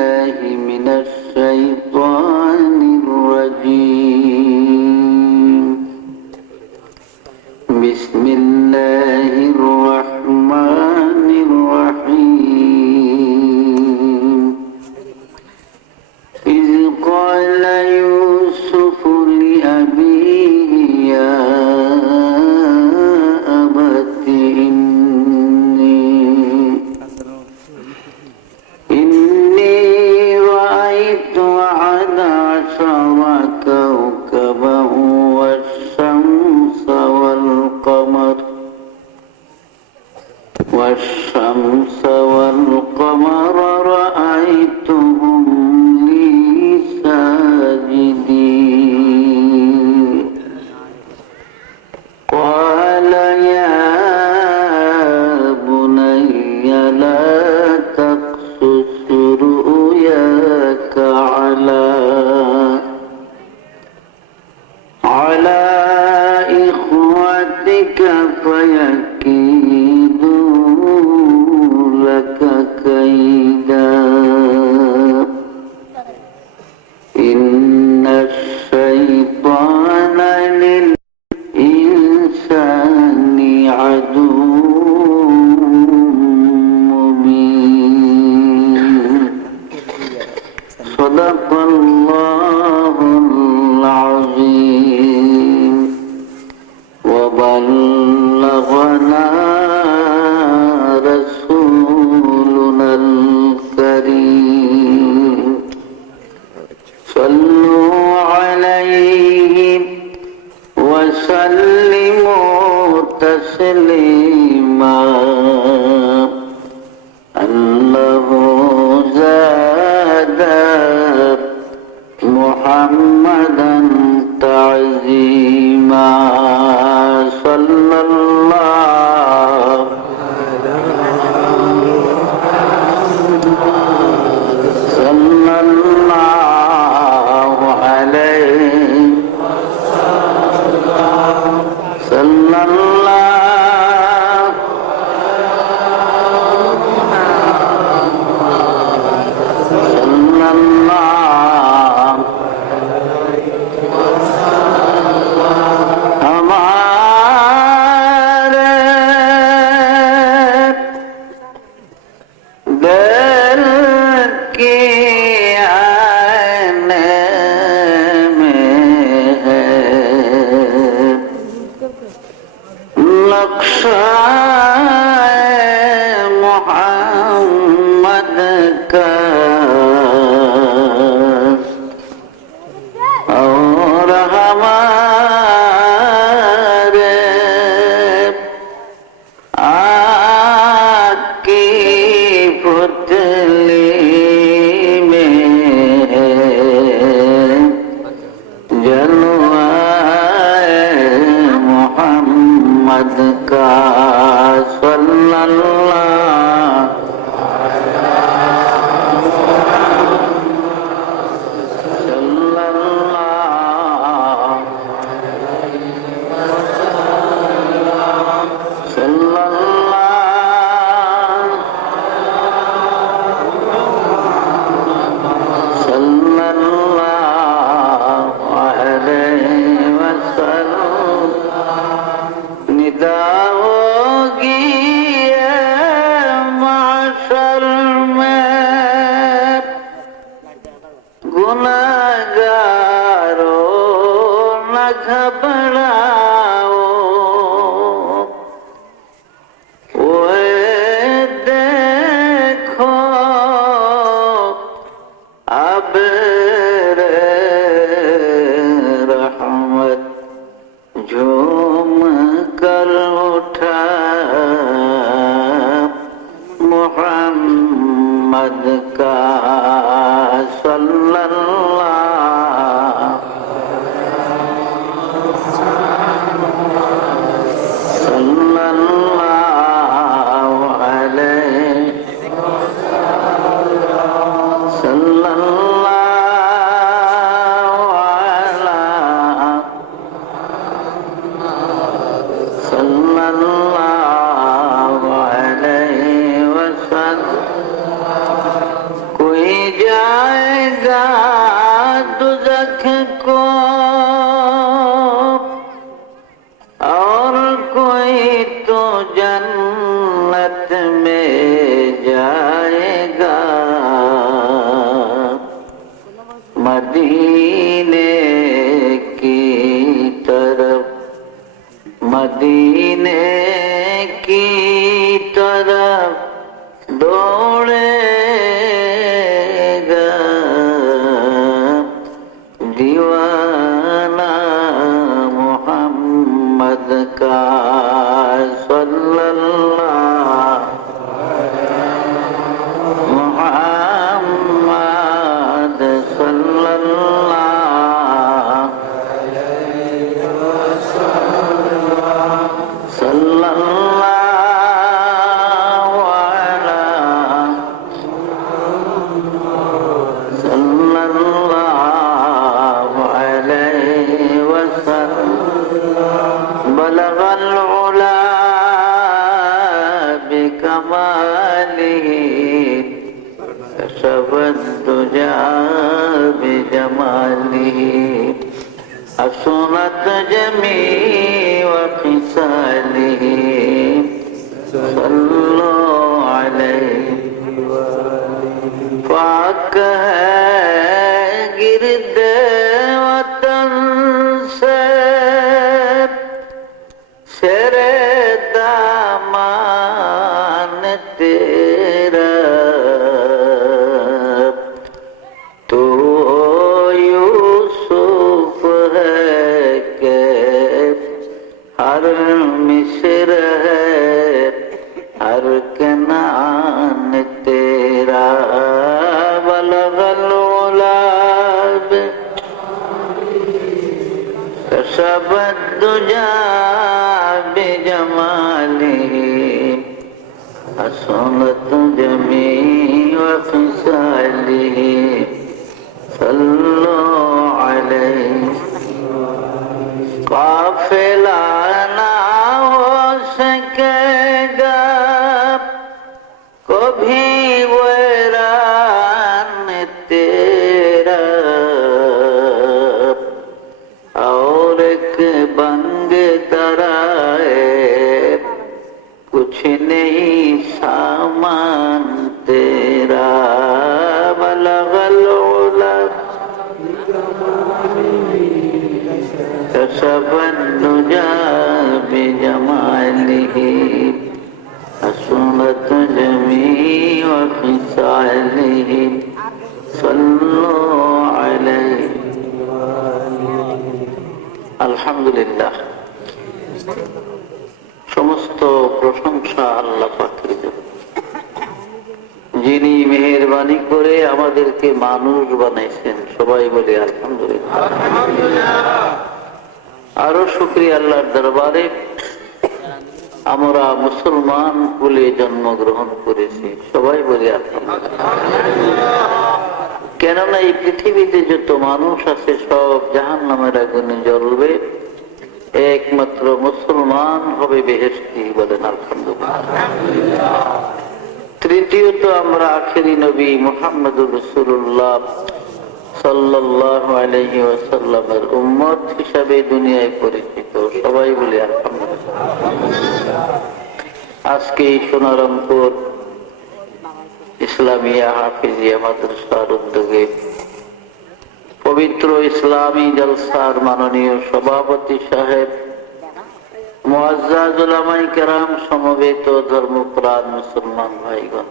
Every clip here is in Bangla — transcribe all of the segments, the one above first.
بالله من الشيطان الرجيم بسم الله الرحمن الرحيم إذ قال يوسف لأبيه يا أبت إني رأيت أحد عشر كوكبا والشمس والقمر رأيتهم لي ساجدين قال يا بني لا تقصص رؤياك على إخوتك فيكيدوا لك كيدا إن الشيطان للإنسان عدو مبين صدق الله العظيم وبلغنا رسولنا الكريم صلوا عليه وسلموا تسليما أنه زاد محمدا تعظيما صلى الله عليه صلى الله हमारे दिल की आईने में है नक्शा मोहम्मद का और हमारे आकी पुतली में जलवाए मोहम्मद का सल्लल्लाहु घबराओ ओए देखो अब रे रहमत झूम कर उठा मोहम्मद का सल्लल्लाहु कोई जा كشف الدجى بجماله حسنت جميع خصاله صلوا عليه پاک ہے گرد وطن سے سر دامان تیرا تو یوسف ہے کہ ہر مصر ہے ہر کنعان تیرا بلغ الغلاب کشف الدجى بجماله حسنت جميع خصاله صلوا عليه قافلہ نہ ہو سکے گا کبھی ویران تیرا اور ایک بنگ درائے کچھ نہیں سامان تیرا بلغ العلا کشف الدجى بجماله حسنت جميع خصاله صلوا عليه আলহামদুলিল্লাহ সমস্ত প্রশংসা আল্লাহ পাকের জন্য, যিনি মেহেরবানি করে আমাদেরকে মানুষ বানাইছেন। সবাই বলি আলহামদুলিল্লাহ। আরো শুকরিয়া আল্লাহর দরবারে আমরা মুসলমান কুলে জন্মগ্রহণ করেছি। সবাই বলি আলহামদুলিল্লাহ। কেননা এই পৃথিবীতে যত মানুষ আছে সব জাহান্নামের আগুনে জ্বলবে, একমাত্র মুসলমান হবে বেহেশতি। বলেন আলহামদুলিল্লাহ। তৃতীয়ত আমরা আখেরি নবী মুহাম্মদুর রাসূলুল্লাহ সাল্লাল্লাহু আলাইহি ওয়াসাল্লামের উম্মত হিসাবে দুনিয়ায় পরিচিত। সবাই বলি আলহামদুলিল্লাহ। আজকে এই সোনারংপুর ইসলামিয়া হাফিজিয়া মাদ্রাসার উদ্যোগে পবিত্র ইসলামী জলসার মাননীয় সভাপতি সাহেব, মুআজ্জাজ উলামায়ে কেরাম, সমবেত ধর্মপ্রাণ মুসলমান ভাইগণ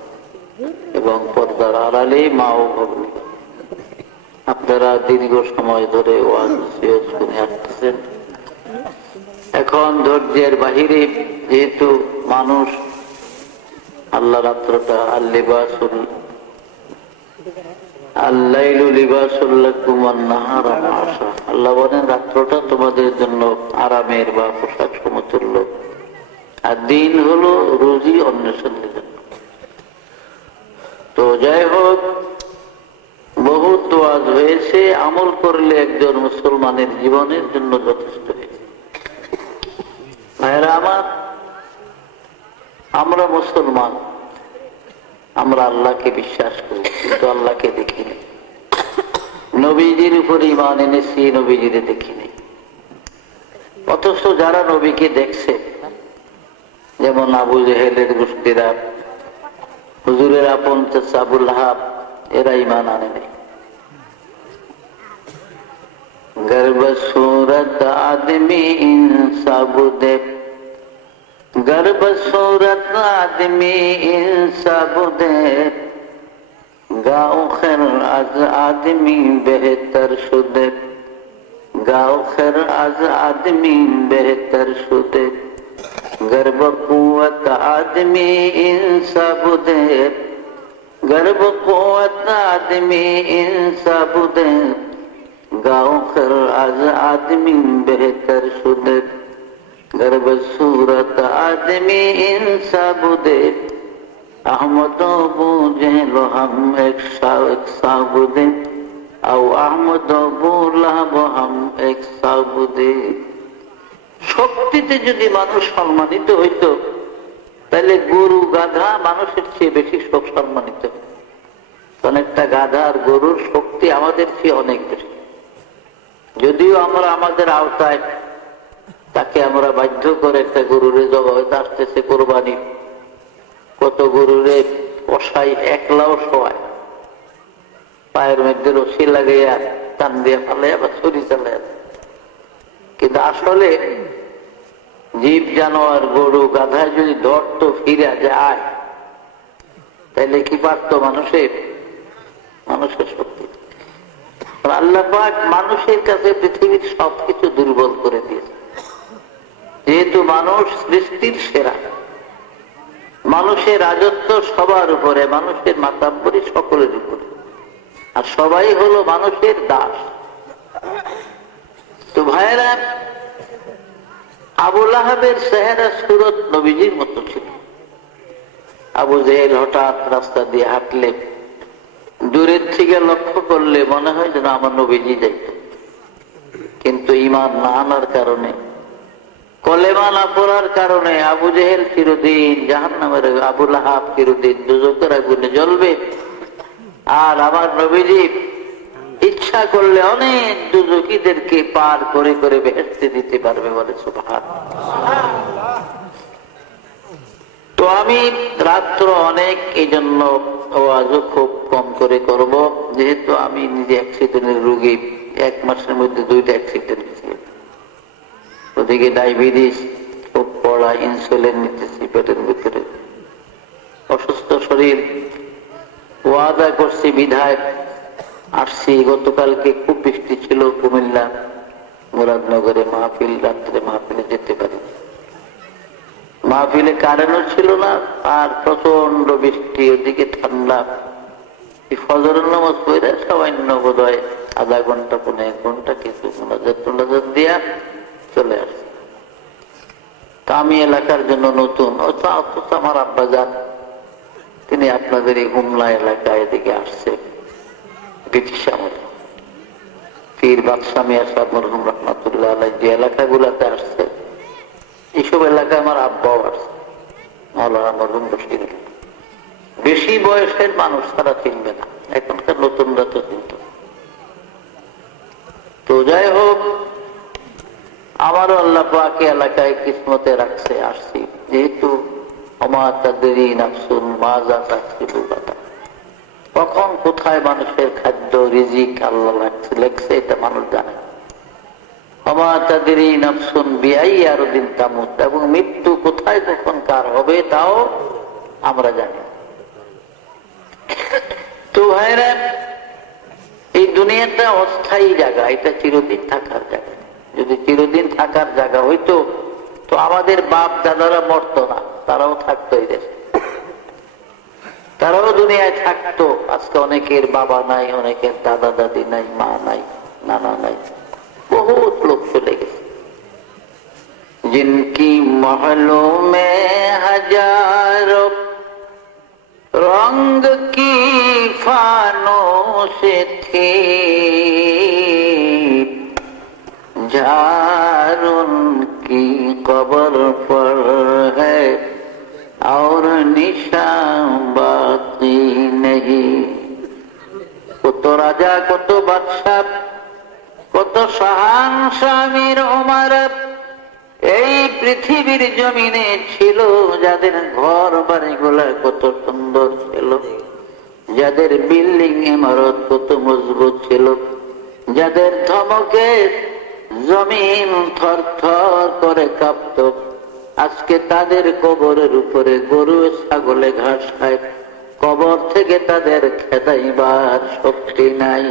এবং পর্দার আড়ালে মা ও ভগ্নীগণ, আপনারা দীর্ঘ সময় ধরে ওয়াজ নসিহত শুনে আসতেছেন। এখন ধৈর্যের বাহিরে, যেহেতু মানুষ আল্লাহ রাত্রটা আল্লাইলু লিবাসুল লাকুম ওয়ান নাহারু মাশা, আল্লাহ বলেন রাত্রটা তোমাদের জন্য আরামের বা পোশাক সমতুল্য, আর দিন হলো রুজি অন্বেষণের জন্য। তো যাই হোক, বহুত ওয়াজ হয়েছে, আমল করলে একজন মুসলমানের জীবনের জন্য যথেষ্ট হয়েছে। ভাইরা আমার, আমরা মুসলমান, আমরা আল্লাহকে বিশ্বাস করি কিন্তু আল্লাহকে দেখিনি। নবীজির উপর ঈমান এনেছি, নবীজির দেখিনি। অথচ যারা নবীকে দেখছে, যেমন আবু জেহেলের গোষ্ঠীরা, হুজুরের আপন চাচা আবুল লাহাব, এরা ঈমান আনে নাই। গর্ব সুরত আদমি ইনসাবুদে, গর্ব সুরত আদমি ইনসাবুদে, গাও খের আজ আদমি বেহতর শুদে, গাও খের আজ আদমি বেহতর শুদে, গর্ব কুওয়াত আদমি ইনসাবুদে, গর্ব কুওয়াত আদমি ইনসাবুদে, গাও খের আজ আদমি বেহতর শুদে, গর্ব সুরত আদমি ইনসাবুদে, अहमद बूझे लो हम एक साबुदे, आओ अहमद बोला हम एक साबुदे। শক্তিতে যদি মানুষ সম্মানিত হইতো, তাহলে গরু গাধা মানুষের চেয়ে বেশি সম্মানিত। কারণ একটা গাধা আর গরুর শক্তি আমাদের চেয়ে অনেক বেশি। যদিও আমরা আমাদের আওতায় তাকে আমরা বাধ্য করে একটা গরুরে জবাই আসতেছে কোরবানি, কত গরুরে কষাই একলাও শোয়ায়, পায়ের মধ্যে রশি লাগাইয়া টান দিয়ে ফালাইয়া বা ছুরি চালাইয়া। কিন্তু আসলে জীব জানোয়ার গরু গাধায় যদি ধরতো ফিরে যায়, তাহলে কি পারতো মানুষের শক্তি? আল্লাহ পাক মানুষের কাছে পৃথিবীর সবকিছু দুর্বল করে দিয়েছে। যেহেতু মানুষ সৃষ্টির সেরা, মানুষের রাজত্ব সবার উপরে, মানুষের মাতাব্বরি সকলের উপরে, আর সবাই হলো মানুষের দাস। তো ভাইরা, আবু লাহাবের চেহারা সুরত নবীজির মতো ছিল। আবু জেহেল হঠাৎ রাস্তা দিয়ে হাঁটলে দূরের থেকে লক্ষ্য করলে মনে হয় যেন আমার নবীজি যাইত। কিন্তু ঈমান না আনার কারণে, কলেমা না পড়ার কারণে আবু জেহেল চিরদিন জাহান্নামের, আবু লাহাব চিরদিন দুজকের আগুনে জ্বলবে। আর আমার নবীজি ইচ্ছা করলে অনেক দুজকিদেরকে পার করে করে বেহেশতে দিতে পারবে, বলে সুবহানাল্লাহ। তো আমি রাত্র অনেক, এই জন্য ওয়াজও খুব কম করে করব, যেহেতু আমি নিজে অ্যাক্সিডেন্টের রোগী। 1 মাসের মধ্যে 2টা অ্যাক্সিডেন্ট হয়েছে। ওদিকে ডায়াবেটিস খুব পড়া, ইনসুলিন নিতেছি পেটের ভিতরে, অসুস্থ শরীর। ওয়াদা করছি বিধায় আসছি। গতকালকে খুব বৃষ্টি ছিল কুমিল্লা মুরাদনগরে মাহফিল, রাত্রে মাহফিলে যেতে পারি। মাহফিলে কারেন্টও ছিল না, আর প্রচন্ড বৃষ্টি, ওদিকে ঠান্ডা। ফজরের নামাজ পড়ে সামান্য বোধ হয় আধা ঘন্টা 15 ঘন্টা কিছু মোনাজাত দিয়া চলে আসছে। তা আমি এলাকার জন্য নতুন, অথচ আমার আব্বাজান তিনি আপনাদের এই হুমলা এলাকায় এদিকে আসছে ব্রিটিশ আমলে। পীর বাদশাহ মিয়া সাহেব মরহুম রহমাতুল্লাহ আলাইহি যে এলাকাগুলাতে আসছে, এইসব এলাকায় আমার আব্বাও আসছে, মাওলানা মরহুম বশির। বেশি বয়সের মানুষ তারা চিনবে না, এখনকার নতুনরা তো চিনত। তো যাই হোক, আমারও আল্লাহ পাক এলাকায় কিসমতে রাখছে, আসছি। যেহেতু ওমা তাদরি নাফসুন মাজা তাকসিবু গাদা, কখন কোথায় মানুষের খাদ্য রিজিক আল্লাহ লেখছে এটা মানুষ জানে। ওমা তাদরি নাফসুন বিআই আরদিন তামুত, এবং মৃত্যু কোথায় কখন কার হবে তাও আমরা জানি। তো ভাইরা, এই দুনিয়াটা অস্থায়ী জায়গা, এটা চিরদিন থাকার জায়গা। যদি চিরদিন থাকার জায়গা হইতো তো আমাদের বাপ দাদারা মরতো না, তারাও থাকতো এই দেশে, তারাও দুনিয়ায় থাকতো। আজকে অনেকের বাবা নাই, অনেকের দাদা দাদি নাই, মা নাই, নানা নাই, বহুত লোক চলে গেছে। জিনকি মহলো মে হাজারো रंग की फानोस थी, जार उनकी कब्र पर है और निशान बाकी नहीं। কত রাজা, কত বাদশাহ, কত শাহানশাহ আমির ওমর এই পৃথিবীর জমিনে ছিল, যাদের ঘর বাড়িগুলা কত সুন্দর ছিল, যাদের বিল্ডিং ইমারত কত মজবুত ছিল, যাদের ধমকে জমিন থর থর করে কাঁপত। আজকে তাদের কবরের উপরে গরু ছাগলে ঘাস খায়, কবর থেকে তাদের খেদাইবার শক্তি নাই।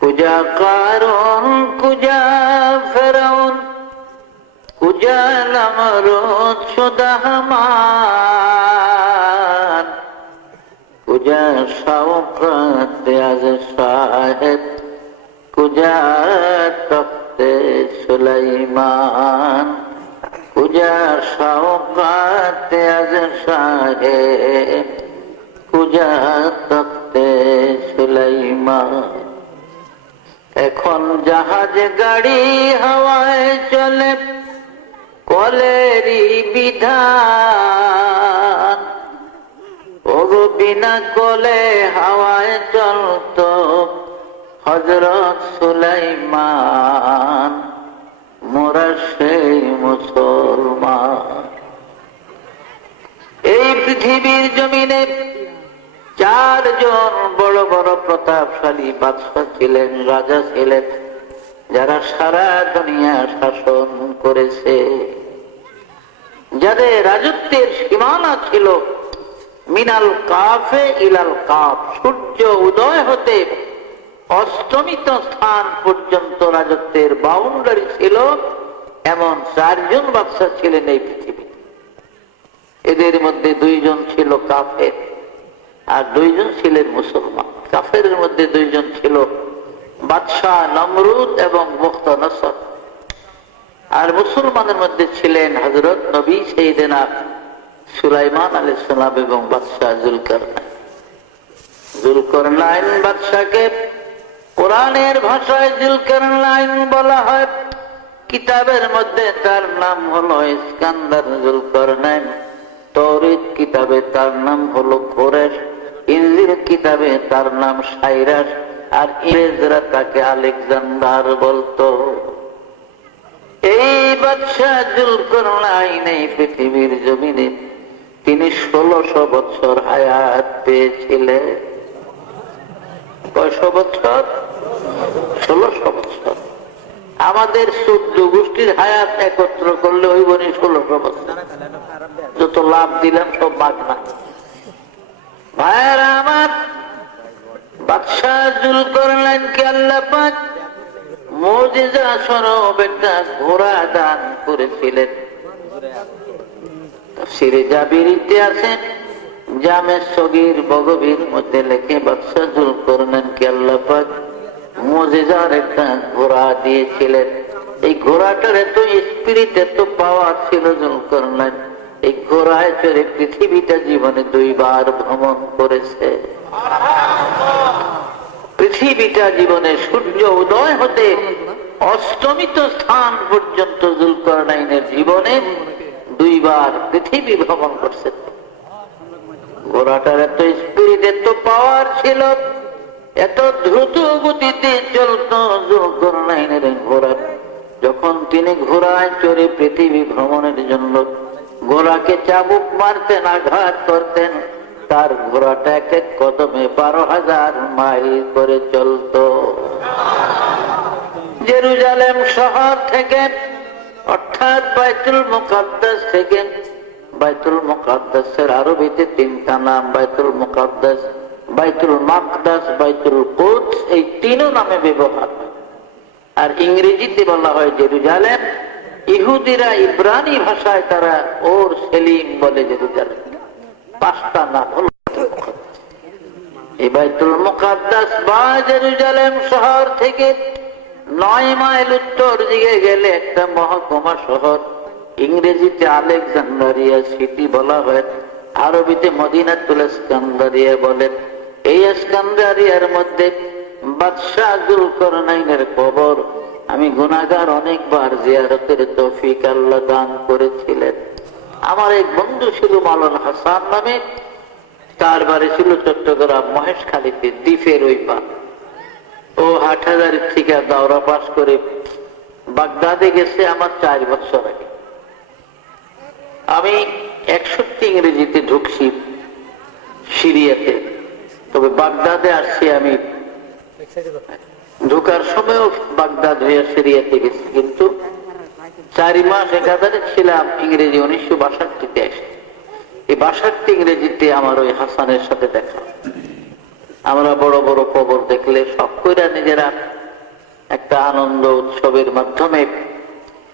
কুজা কারণ, কুজা ফেরাউন, কুজা নমরুদ শুদা হামান, কুজা শাওকত আজ সাহেব, কুজা তখতে সুলাইমান, কুজা শাওকত আজ সাহেব, কুজা তখতে সুলাইমান। এখন জাহাজ গাড়ি হাওয়ায় চলে, কলেরই বিধান, ওগো বিনা কোলে হাওয়ায় চলত হযরত সুলাইমান, মোরা সেই মুসলমান। এই পৃথিবীর জমিনে 4 জন বড় বড় প্রতাপশালী বাদশা ছিলেন, রাজা ছিলেন, যারা সারা দুনিয়া শাসন করেছে, যাদের রাজত্বের সীমানা ছিল মিনাল কাফে ইলাল কাফ, সূর্য উদয় হতে অস্তমিত স্থান পর্যন্ত রাজত্বের বাউন্ডারি ছিল। এমন 4 জন বাদশা ছিলেন এই পৃথিবীতে। এদের মধ্যে 2 জন ছিল কাফের আর 2 জন ছিলেন মুসলমান। কাফের মধ্যে 2 জন ছিল বাদশাহ নমরুদ এবং মুখতানসর, আর মুসলমানের মধ্যে ছিলেন হযরত নবী সাইয়েদনা সুলাইমান আলাইহিস সালাম এবং বাদশাহ জুলকারনাইন। জুলকারনাইন বাদশাকে কোরআনের ভাষায় জুলকারনাইন বলা হয়, কিতাবের মধ্যে তার নাম হলো ইস্কান্দার জুলকারনাইন, তৌরাত কিতাবে তার নাম হলো কোরেশ, ইনজিল কিতাবে তার নাম সাইরাস, আর ইংরেজরা তাকে আলেকজান্ডার বলতো। এই বাদশাহ জুলকারনাইন এই পৃথিবীর জমিনে তিনি 1600 বছর হায়াত পেয়েছিলেন। কয়শো বছর? 1600 বছর। আমাদের 14 গোষ্ঠীর হায়াত একত্র করলে ওই বনি 1600 বছর। যত লাভ দিলাম সব মাগনা। ভাইয়েরা আমার, বাদশাহ জুলকারনাইনকে আল্লাহ পাক মুজিজা স্বরূপ একটা ঘোড়া দান করেছিলেন। তাফসীরে জাবিরিতে আছে, জামে সগীর বগবীর মধ্যে লেখে বাদশাহ জুলকারনাইনকে আল্লাহ পাক মুজিজার একটা ঘোড়া দিয়েছিলেন। এই ঘোড়াটার এত স্পিরিট, এত পাওয়ার ছিল জুলকারনাইন, এই ঘোড়ায় চড়ে পৃথিবীটা জীবনে 2 বার ভ্রমণ করেছে। পৃথিবীটা জীবনে সূর্য উদয় হতে অস্তমিত স্থান পর্যন্ত জুলকারনাইনের জীবনে 2 বার পৃথিবী ভ্রমণ করছে। ঘোড়াটার এত স্পিরিট, এত পাওয়ার ছিল, এত দ্রুত গতিতে চলত জুলকারনাইনের ঘোড়া। যখন তিনি ঘোড়ায় চড়ে পৃথিবী ভ্রমণের জন্য ঘোড়াকে চাবুক মারতেন, আঘাত করতেন, তার ঘোড়াটা এক এক কদমে 12,000 মাইল করে চলত। জেরুজালেম শহর থেকে, অর্থাৎ বাইতুল মুকাদ্দাস থেকে, বাইতুল মুকাদ্দাসের আরবিতে 3টা নাম, বাইতুল মুকাদ্দাস, বাইতুল মাকদাস, বাইতুল কুদস, এই 3 নামে ব্যবহার। আর ইংরেজিতে বলা হয় জেরুজালেম। ইহুদিরা ইব্রানি ভাষায় তারা ওর সেলিম বলে জেরুজালেম। 5টা নাম হলো এই বাইতুল মুকাদ্দাস বা জেরুজালেম শহর থেকে 9 মাইল উত্তর দিকে গেলে একটা মহকুমা শহর, ইংরেজিতে আলেকজান্ডারিয়া সিটি বলা হয়, আরবিতে মদিনাতুল ইস্কান্দারিয়া বলেন। এই ইস্কান্দারিয়ার মধ্যে বাদশাহ জুলকারনাইনের কবর আমি গুনাহগার অনেকবার জিয়ারতের তৌফিক আল্লাহ দান করেছিলেন। আমার এক বন্ধু ছিল মাওলানা হাসান নামে, তার বাড়ি ছিল চট্টগ্রাম মহেশখালীতে, দ্বীপের ওই পা। ও হাটহাজারী থেকে দাওরা পাস করে বাগদাদে গেছে আমার 4 বছর আগে। আমি 61 ইংরেজিতে ঢুকছি সিরিয়াতে, তবে বাগদাদে আসছি আমি ঢোকার সময়ও বাগদাদ হয়ে সিরিয়াতে গেছি, কিন্তু 4 মাস একাধারে ছিলাম ইংরেজি 1962-তে আসি। এই 62 ইংরেজিতে আমার ওই হাসানের সাথে দেখা। আমরা বড় বড় কবর দেখলে সব কইরা নিজেরা একটা আনন্দ উৎসবের মাধ্যমে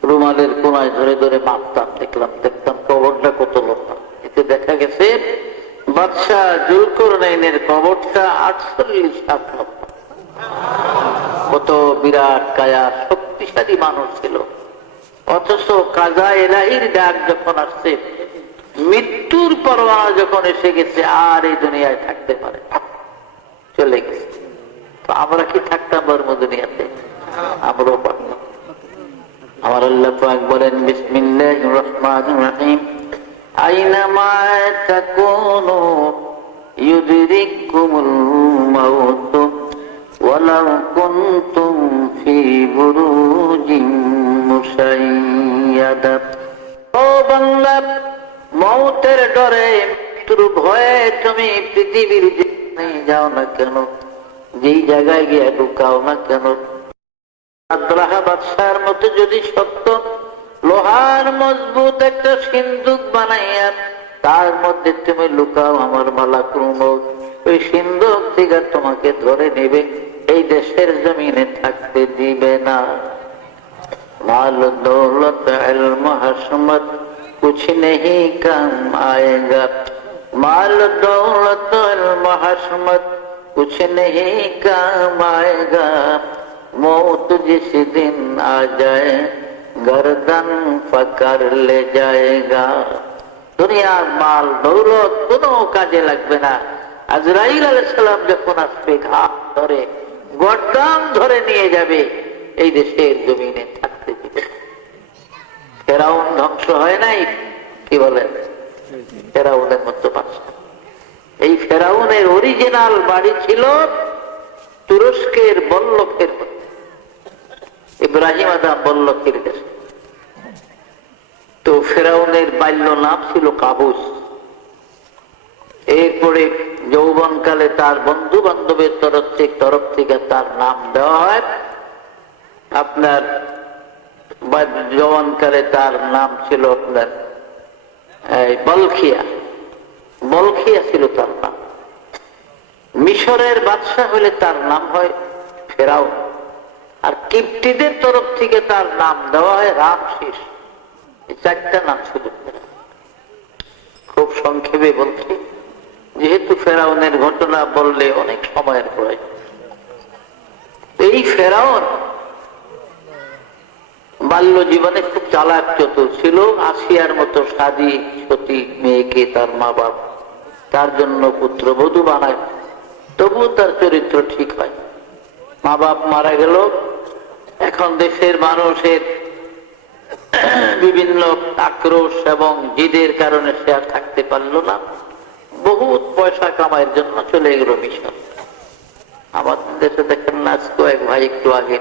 রুমালের কোনায় ধরে ধরে মাপতাম, দেখতাম কবরটা কত লম্বা। এতে দেখা গেছে বাদশাহ জুলকারনাইনের কবরটা 48 হাত লম্বা। কত বিরাট কায়া, শক্তিশালী মানুষ ছিল। অথচ কাজা ইলাহির ডাক যখন আসছে, মৃত্যুর পরোয়ানা যখন এসে গেছে, আর এই দুনিয়ায় থাকতে পারে, চলে গেছে। তো আমরা কি থাকতাম ওর দুনিয়াতে? আমরাও পারতাম। আমার আল্লাহ পাক বলেন, বিসমিল্লাহির রহমানির রহিম, আইনামা তাকুনু ইউদরিকুমুল মাউত ওয়ালাউ কুনতুম ফি বুরুজিন মুশাইয়াদা। ও বান্দা, মৌতের ডরে, মৃত্যুর ভয়ে তুমি পৃথিবীর যেখানে যাও না কেন, যেই জায়গায় গিয়ে ঢুকাও না কেন, আব্রাহা বাদশার মতো যদি সত্য লোহার মজবুত একটা সিন্দুক বানাইয়া তার মধ্যে তুমি লুকাও, আমার মালাকুল মউত ওই সিন্দুক থেকে তোমাকে ধরে নেবে, এই দেশের জমিনে থাকতে দিবে না। মাল দৌলত ইলম হশমত कुछ नहीं काम आएगा, माल दौलत इल्म हशमत कुछ नहीं काम आएगा, मौत जिस दिन आ जाए गर्दन पकड़ ले जाएगा। দুনিয়ার মাল দৌলত কোনো কাজে লাগবে না। আজরাইল আলাইহিস সালাম যখন আসবে ঘাট ধরে গর্দান ধরে নিয়ে যাবে, এই দেশের জমিনে থাকতে দিবে। ফেরাউন ধ্বংস হয় নাই, কি বলেন? ফেরাউনের মতো বাদশা। এই ফেরাউনের অরিজিনাল বাড়ি ছিল তুরস্কের বল্লকের মধ্যে, ইব্রাহিম আদম বল্লকের দেশে। তো ফেরাউনের বাল্য নাম ছিল কাবুস। এরপরে যৌবনকালে তার বন্ধু বান্ধবের তরফ থেকে তার নাম দেওয়া হয় আপনার, যৌবনকালে তার নাম ছিল আপনার বলখিয়া। বলখিয়া ছিল তার নাম। মিশরের বাদশা হলে তার নাম হয় ফেরাউন, আর কিপ্টিদের তরফ থেকে তার নাম দেওয়া হয় রামসিস। এই চারটা নাম ছিল। খুব সংক্ষেপে বলছি, যেহেতু ফেরাউনের ঘটনা বললে অনেক সময়ের প্রয়োজন। এই ফেরাউন বাল্য জীবনে খুব চালাক চতুর ছিল। আসিয়ার মতো সাদী সতী মেয়েকে তার মা বাপ তার জন্য পুত্রবধূ বানায়, তবুও তার চরিত্র ঠিক হয়। মা বাপ মারা গেল, এখন দেশের মানুষের বিভিন্ন আক্রোশ এবং জিদের কারণে সে আর থাকতে পারল না। বহুত পয়সা কামাইয়ের জন্য চলে গেল মিশর। আমাদের দেশে দেখেন না, কয়েক ভাই একটু আগে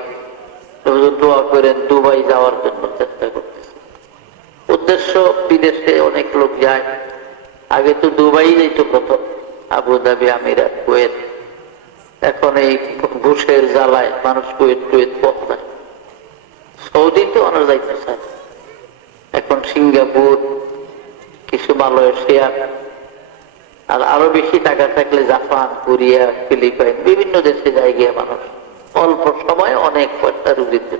দোয়া করেন দুবাই যাওয়ার জন্য চেষ্টা করতেছে। উদ্দেশ্য বিদেশে অনেক লোক যায়। আগে তো দুবাই যেত প্রথম, আবুধাবি, আমিরাত, কুয়েত। এখন এই ঘুষের জ্বালায় মানুষ কুয়েত পৌঁছায়। সৌদিতে অনেক যাইতে চায়। এখন সিঙ্গাপুর, কিছু মালয়েশিয়া, আর আরো বেশি টাকা থাকলে জাপান, কোরিয়া, ফিলিপাইন, বিভিন্ন দেশে যায় গিয়ে মানুষ অল্প সময় অনেক পয়সা রুজিতে।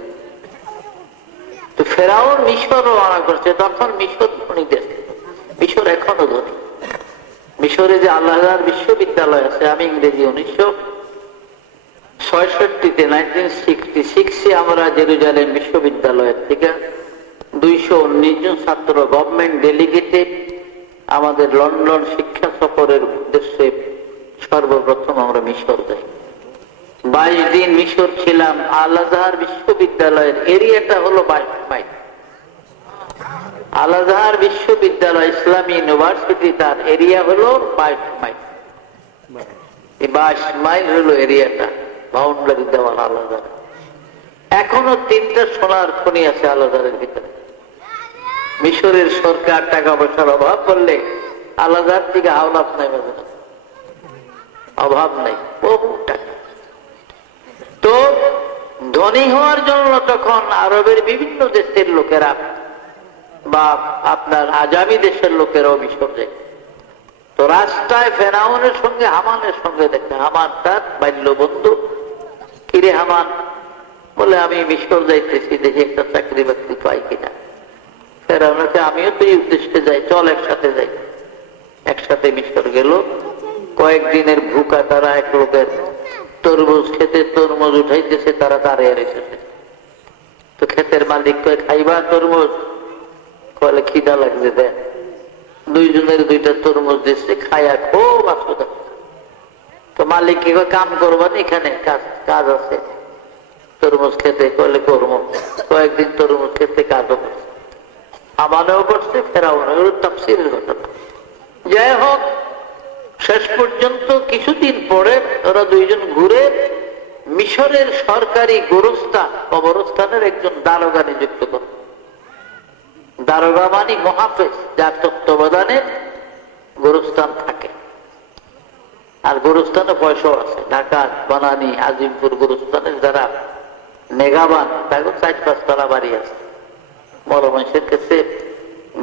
তো ফেরাউন মিশর রওনা করছে, তখন মিশর ধনী দেশ। মিশর এখনো ধনী। মিশরে যে আল-আজহার বিশ্ববিদ্যালয় আছে, আমি ইংরেজি 1966 আমরা জেরুজালেম বিশ্ববিদ্যালয়ের থেকে 219 জন ছাত্র গভর্নমেন্ট ডেলিগেটে আমাদের লন্ডন শিক্ষা সফরের উদ্দেশ্যে সর্বপ্রথম আমরা মিশর যাই। 22 দিন মিশর ছিলাম। আল-আজহার বিশ্ববিদ্যালয়ের এরিয়াটা হলো 22 মাইল। আল-আজহার বিশ্ববিদ্যালয় ইসলামী ইউনিভার্সিটি, তার এরিয়া হলো 22 মাইল। এই 22 মাইল হলো এরিয়াটা, বাউন্ডারি দেওয়াল আল-আজহার। এখনো 3টা সোনার খনি আছে আল-আজহারের ভিতরে। মিশরের সরকার টাকা পয়সার অভাব করলে আল-আজহার থেকে হাওলাত নাই, অভাব নাই, বহু টাকা। তো ধনী হওয়ার জন্য তখন আরবের বিভিন্ন দেশের লোকেরা বা আপনার আজামি দেশের লোকেরাও মিশর যায়। তো রাস্তায় ফেরাউনের সঙ্গে হামানের সঙ্গে দেখে। হামান তার বাল্য বন্ধু। কিরে হামান? বলে আমি মিশর যাইতেছি, দেখি একটা চাকরি বাকরি পাই কিনা। ফেরাউনকে আমিও তো এই উদ্দেশ্যে যাই, চল একসাথে যাই। একসাথে মিশর গেল। কয়েকদিনের ভুকা তারা এক লোকের তরমুজ খেতে, তরমুজ উঠাইতেছে, তারা দাঁড়িয়ে রেখেছে। তো ক্ষেতের মালিক কয়, খাইবা তরমুজ? কলে খিদা লাগছে, দেন। দুইজনের 2টা তরমুজ দিচ্ছে, খায়া খুব আসুদ। তো মালিক কি কাম করবেন? এখানে কাজ আছে তরমুজ খেতে। কলে করবো। কয়েকদিন তরমুজ খেতে কাজও করছে, আমানেও করছে, ফেরাউনেও। তাফসীরের ঘটনা। যাই হোক, শেষ পর্যন্ত কিছুদিন পরে ওরা দুইজন ঘুরে মিশরের সরকারি কবরস্থানের একজন দারোগা নিযুক্ত করে। দারোগা মানে মহাফেজ, যার তত্ত্বাবধানে গোরস্থান থাকে। আর গোরস্থানে পয়সাও আছে। ঢাকা, বানানি, আজিমপুর গোরস্থানের যারা নেগাবান, তাকে 4-5 তলা বাড়ি আছে। বড় মানুষের কাছে,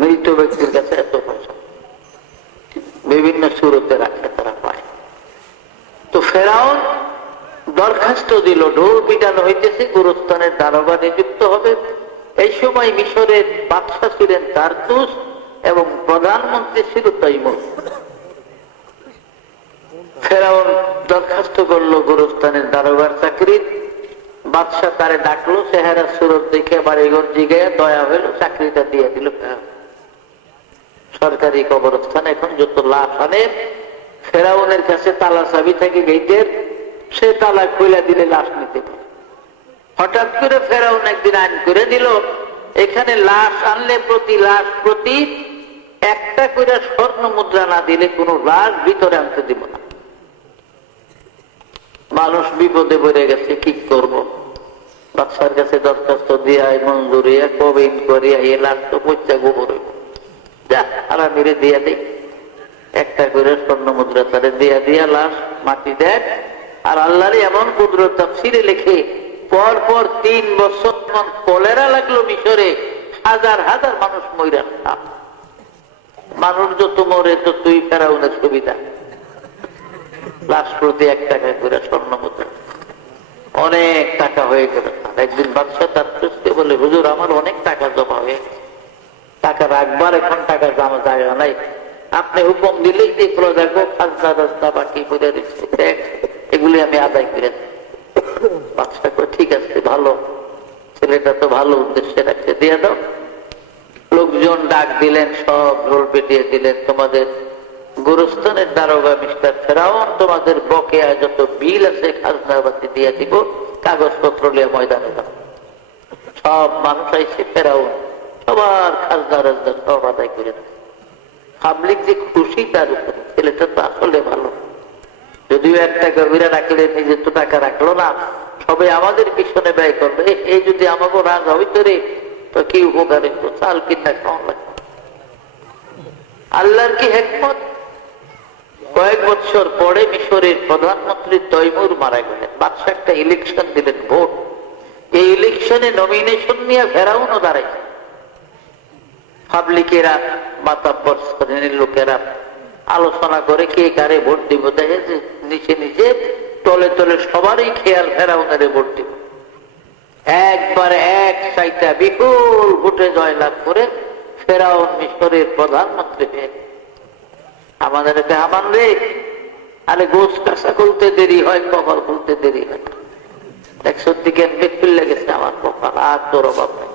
মৃত ব্যক্তির কাছে এত পয়সা বিভিন্ন সুরতে রাখে, তারা পায়। তো ফেরাউন দরখাস্ত দিল, ঢোল পিটানো হইতেছে, গোরস্থানের দারোগা নিযুক্ত হবে। এই সময় মিশরের বাদশা ছিলেন তারতুস এবং প্রধানমন্ত্রী ছিল তৈমুর। ফেরাউন দরখাস্ত করলো গোরস্থানের দারোগার চাকরির। বাদশা তারে ডাকলো, চেহারা সুরত দেখে বাড়িঘর জিগায় দয়া হইল, চাকরিটা দিয়ে দিল। সরকারি কবরস্থান এখন যত লাশ আনে, ফেরাউনের কাছে তালা চাবি থাকে গেটের, সে তালা খুলে দিলে লাশ নিতে পারে। হঠাৎ করে ফেরাউন একদিন আইন করে দিল, এখানে লাশ আনলে প্রতি লাশ প্রতি 1টা করে স্বর্ণ মুদ্রা না দিলে কোনো লাশ ভিতরে আনতে দিব না। মানুষ বিপদে পড়ে গেছে, কি করব? বাদশার কাছে দরখাস্ত দিয়া মঞ্জুরিয়া কবিন করিয়া এ লাশ তো পচা গোবর হইব, যা আরামিরে দিয়া দেই। 1টা করে স্বর্ণ মুদ্রা তারে দিয়া দিয়া লাশ মাটি দেয়। আর আল্লাহরে এমন কুদরত, তাফসীরে লেখে পর পর 3 বছর কলেরা লাগলো মিশরে, হাজার হাজার মানুষ মইরা। মানুষ যত মরে ততই ফেরাউনের সুবিধা। লাশ প্রতি 1 টাকা করে স্বর্ণ মুদ্রা, অনেক টাকা হয়ে গেল। একদিন বাদশা তার চুষকে বলে, হুজুর আমার অনেক টাকা জমা হয়ে গেছে, টাকা রাখবার এখন টাকা জমা জায়গা নাই, আপনি হুকুম দিলেই যে প্রজাকে খাজনা রাস্তা বাকি করে রেখেছে এগুলি আমি আদায় করে দিই। বাদশা করে ঠিক আছে, ভালো, ছেলেটা তো ভালো উদ্দেশ্যে রাখছে, দিয়ে দাও। লোকজন ডাক দিলেন, সব ঢোল পেটিয়ে দিলেন, তোমাদের গোরস্থানের দারোগা মিস্টার ফেরাউন তোমাদের বকেয়া যত বিল আছে খাজনাবাতি দিয়ে দিব, কাগজপত্র নিয়ে ময়দানে দাও। সব মানুষ আইসে, ফেরাউন সবার খাজনা রাজনা সব আদায় করে দেয়। পাবলিক যে খুশি তার উপরে, ছেলেটা তো আসলে ভালো, যদিও 1 টাকা করে রাখলে নিজে তো টাকা রাখলো না, সবাই আমাদের পিছনে ব্যয় করবে। এই যদি আমাকে রাজা হইতো রে, তো কি উপকার হইতো, চাল কিনা খাওয়া লাগবে। আল্লাহর কি হিকমত! কয়েক বছর পরে মিশরের প্রধানমন্ত্রী তৈমুর মারা গেলেন। বাদশা একটা ইলেকশন দিলেন, ভোট। এই ইলেকশনে নমিনেশন নিয়ে ফেরাউনও দাঁড়াইছে। পাবলিকেরা, মাতাব্বর শ্রেণীর লোকেরা আলোচনা করে কে কারে ভোট দিব। দেখে যে নিচে নিচে তলে তলে সবারই খেয়াল ফেরাউনের ভোট দিব। একবারে 1 চাইটা বিপুল ভোটে জয়লাভ করে ফেরাউন মিশরের প্রধানমন্ত্রী হয়ে। আমাদের হামান রে, আরে গোস কাঁচা খুলতে দেরি হয়, কপাল খুলতে দেরি হয়। 100 দিকে খুলে গেছে আমার কপাল, আর তোর অভাব নেই।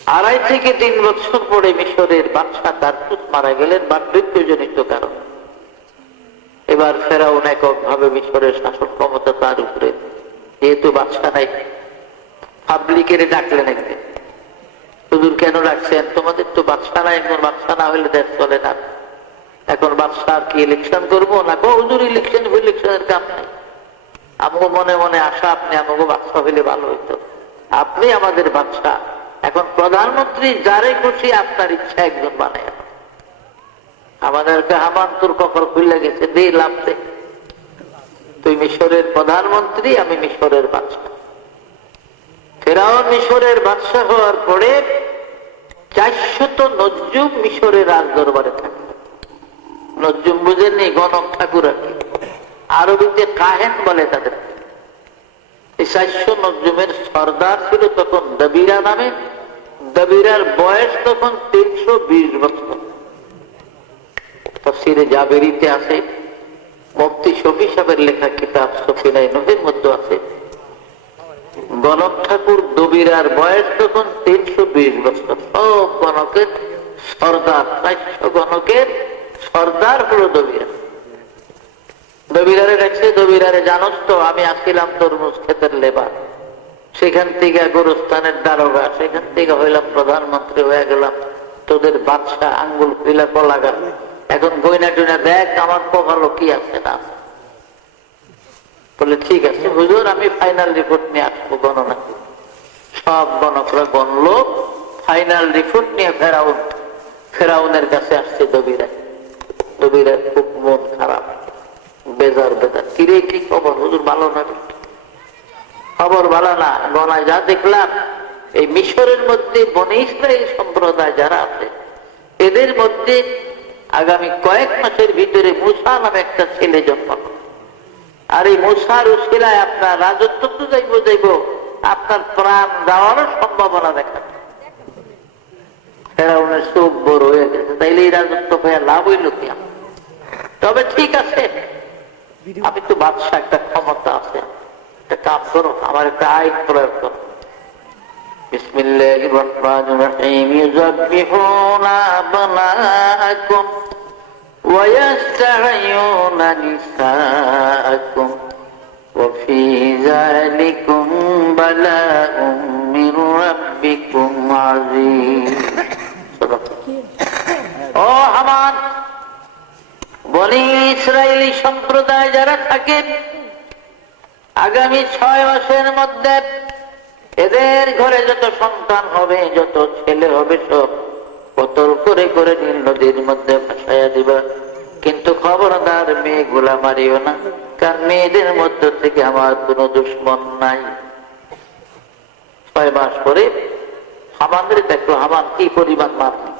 2.5 থেকে 3 বছর পরে মিশরের বাদশা তারতুস মারা গেলেন বার্ধক্যজনিত কারণ। এবার ফেরাউন এককভাবে মিশরের শাসন ক্ষমতা তার উপরে, যেহেতু বাদশা নাই, পাবলিকের ডাকলেন একদিন, হুজুর কেন ডাকছেন? তোমাদের তো বাদশা নাই, একজন বাদশা না হলে দেশ চলে না। এখন বাদশা আর কি ইলেকশন করবো না? হুজুর ইলেকশনের কাম নাই, আমাকে মনে মনে আশা আপনি আমাকে বাদশা হইলে ভালো হইতো। আপনি আমাদের বাদশা, এখন প্রধানমন্ত্রী যারে খুশি আপনার ইচ্ছা একজন বানায়। আমাদেরকে হামান তোর কপাল খুলে গেছে, দে লাভ দে, তুই মিশরের প্রধানমন্ত্রী, আমি মিশরের বাদশা। ফেরাউন মিশরের বাদশা হওয়ার পরে 400 নজ্জুম মিশরের রাজ দরবারে থাকে। নজ্জুম বুঝেননি? গণক ঠাকুর আর কি, আরবিতে কাহেন বলে তাদের। এই 400 নজ্জুমের সর্দার ছিল তখন দবিরা নামে। দবিরার বয়স তখন 320 বছর। তাফসীরে জাবেরিতে আছে, মুফতি শফি সাহেবের লেখা কিতাব সফিনায়ে নূহের মধ্যে আছে, গণক ঠাকুর দবিরার বয়স তখন 320 বছর। সব গণকের সর্দার, 400 গণকের সর্দার হলো দবিরা। দবিরারে ডাকছে, দবিরারে জানোস তো আমি আসছিলাম তরমুজ ক্ষেতের লেবার, সেখান থেকে গোরস্থানের দারোগা, সেখান থেকে হইলাম প্রধানমন্ত্রী হয়ে গেলাম, তোদের বাদশা আঙ্গুল পিলা কলা গাছ, এখন গয়না টুনা দেখ আমার কপালও কি আছে না। বলে ঠিক আছে হুজুর, আমি ফাইনাল রিপোর্ট নিয়ে আসবো, গণনা করবো। সব গণকরা গণলো, ফাইনাল রিপোর্ট নিয়ে ফেরাউনের কাছে আসছে দবিরা। দবিরা খুব মন খারাপ, বেজার বেজার। কিরে কি খবর হুজুর? ভালো না? খবর ভালো না। গণায় যা দেখলাম, এই মিশরের মধ্যে বনে ইসরায়েল সম্প্রদায় যারা আছে, এদের মধ্যে আগামী কয়েক মাসের ভিতরে মুসা নামে একটা ছেলে জন্ম। আর এই মুসার উসিলায় আপনার রাজত্ব তো যাইব, আপনার প্রাণ যাওয়ারও সম্ভাবনা দেখা। ফেরাউনের চোখ বড় হয়ে গেছে, তাইলে এই রাজত্ব হয়ে লাভ হইল কি? তবে ঠিক আছে, আমি তো বাদশাহ, একটা ক্ষমতা আছে, একটা কাজ করো, আমার একটা আইন প্রয়োগ করো। বিসমিল্লাহির রহমানির রহিম। ইউযাব্বিহুনা আবনাআকুম ওয়া ইয়াস্তাহয়ুনা নিসাআকুম ওয়া ফী যালিকুম বালাউম মির রাব্বিকুম আযীম। ও হামান, বনি ইসরায়েলি সম্প্রদায় যারা থাকে, আগামী 6 মাসের মধ্যে এদের ঘরে যত সন্তান হবে, যত ছেলে হবে, সব কতল করে করে নীল নদীর মধ্যে ভাসাইয়া দিবা। কিন্তু খবরদার মেয়েগুলা মারিও না, কারণ মেয়েদের মধ্য থেকে আমার কোন দুশ্মন নাই। 6 মাস পরে হামানদের দেখলো, হামান কি পরিমাণ মারবে।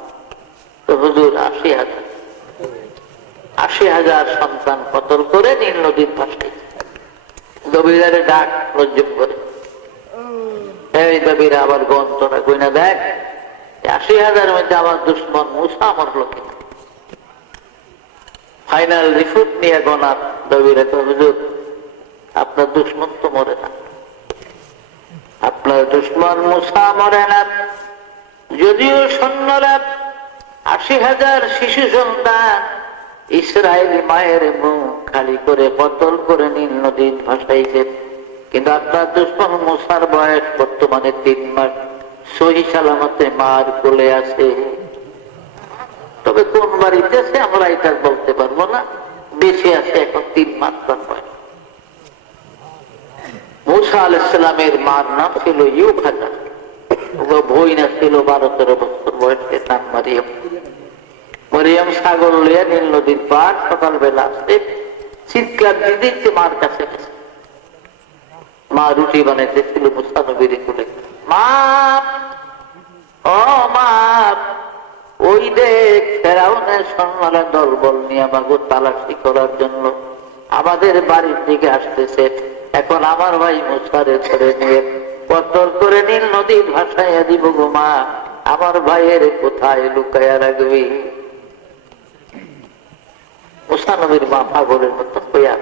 তো হুজুর 80,000 সন্তান কতল করে নীল নদীর ভাসাই। দবিরারে ডাক লজ্জম করে, এই দবিরা আবার গন্তরা গইনা দেখ 80,000 মধ্যে আমার দুশ্মন মুসা মরল কিনা। ফাইনাল রিপোর্ট নিয়ে গনার দবিরা তো, হুজুর আপনার দুশ্মন তো মরে না, আপনার দুশ্মন মুসা মরে না। যদিও সৈন্যরা 80,000 শিশু সন্তান ইসরায়েলি মায়ের মুখ খালি করে কতল করে নীল নদীর ভাসাইছে, কিন্তু আপনার দুশ্মন মুসার বয়স বর্তমানে 3 মাস, সহি সালামতে মার কোলে আছে। তবে কোন বাড়িতে আছে আমরা এটা বলতে পারবো না, বেশি আছে এখন 3 মাস বয়স। মুসা আলাইহিস সালামের মার নাম ছিল ইউখাজা, বই না ছিল 12-13 বছর বয়সে, নাম মারিয়াম। মরিয়ম সাগর লইয়া নীল নদীর পার সকালবেলা আসতে চিৎকার দিতে মার কাছে গেছে। মা রুটি বানাইতেছিল মুসা নবীর কোলে। মা, ও মা, ওই দেখ ফেরাউনের সৈন্যরা দলবল নিয়ে আমাকে তালাশি করার জন্য আমাদের বাড়ির দিকে আসতেছে। এখন আমার ভাই মুসারে ধরে নিয়ে কতল করে নীল নদীর ভাসাইয়া দিব গো মা, আমার ভাইয়ের কোথায় লুকাইয়া রাখবি? মুসা নবীর মা পাগলের মতো হইয়া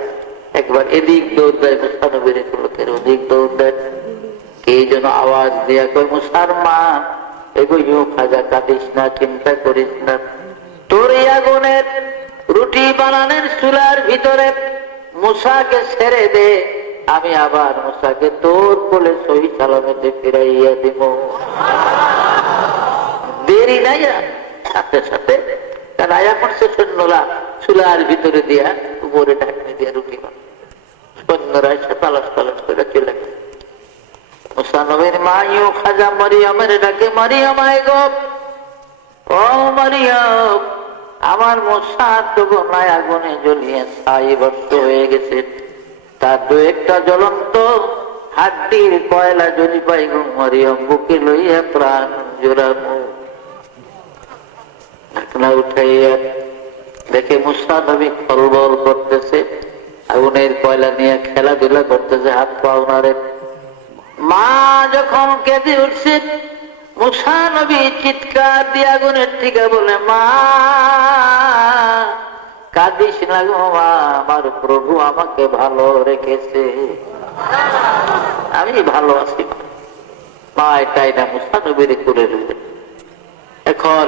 একবার এদিক দৌড় দেয়, মুসা নবীর লোকের ওদিক দৌড় দেয়। কে যেন আওয়াজ দিয়া কই, মুসার মা এগো খাজা, কাঁদিস না, চিন্তা করিস না, তোর এই আগুনের রুটি বানানোর চুলার ভিতরে মুসাকে ছেড়ে দে, আমি আবার মুসাকে তোর কোলে সহি সালামতে ফিরাইয়া দিব। দেরি নাই, সাথে সাথে রায়া করছে সৈন্যরা চুলার ভিতরে দিয়া উপরে ঢাকনি দিয়া রুটি বানায়। সৈন্যরা এসে তালাশ তালাশ করে চলে গেছে। মুসা নবীর মা ইউখাজা মারিয়ামের ডাকে, মারিয়াম আয় গো, ও মারিয়াম, আমার মুসা তো গোনায় আগুনে জ্বলিয়ে 6 বছর হয়ে গেছে, তার 2-1টা জ্বলন্ত হাড্ডির কয়লা জ্বলি পাই গো মারিয়াম, বুকে লইয়া প্রাণ জোড়াবো। ঢাকনা উঠাইয়া দেখে মুসা নবী খলবল করতেছে, আগুনের কয়লা নিয়ে খেলাধুলা করতেছে, হাত পা উনারে। মা যখন কেঁদে উঠছে, মুসা নবী চিৎকার দিয়ে আগুনের থেকে বলে, মা কাঁদিস না গো মা, আমার প্রভু আমাকে ভালো রেখেছে, আমি ভালো আছি। মা এটাই না মুসা নবীর করে রইলেন। এখন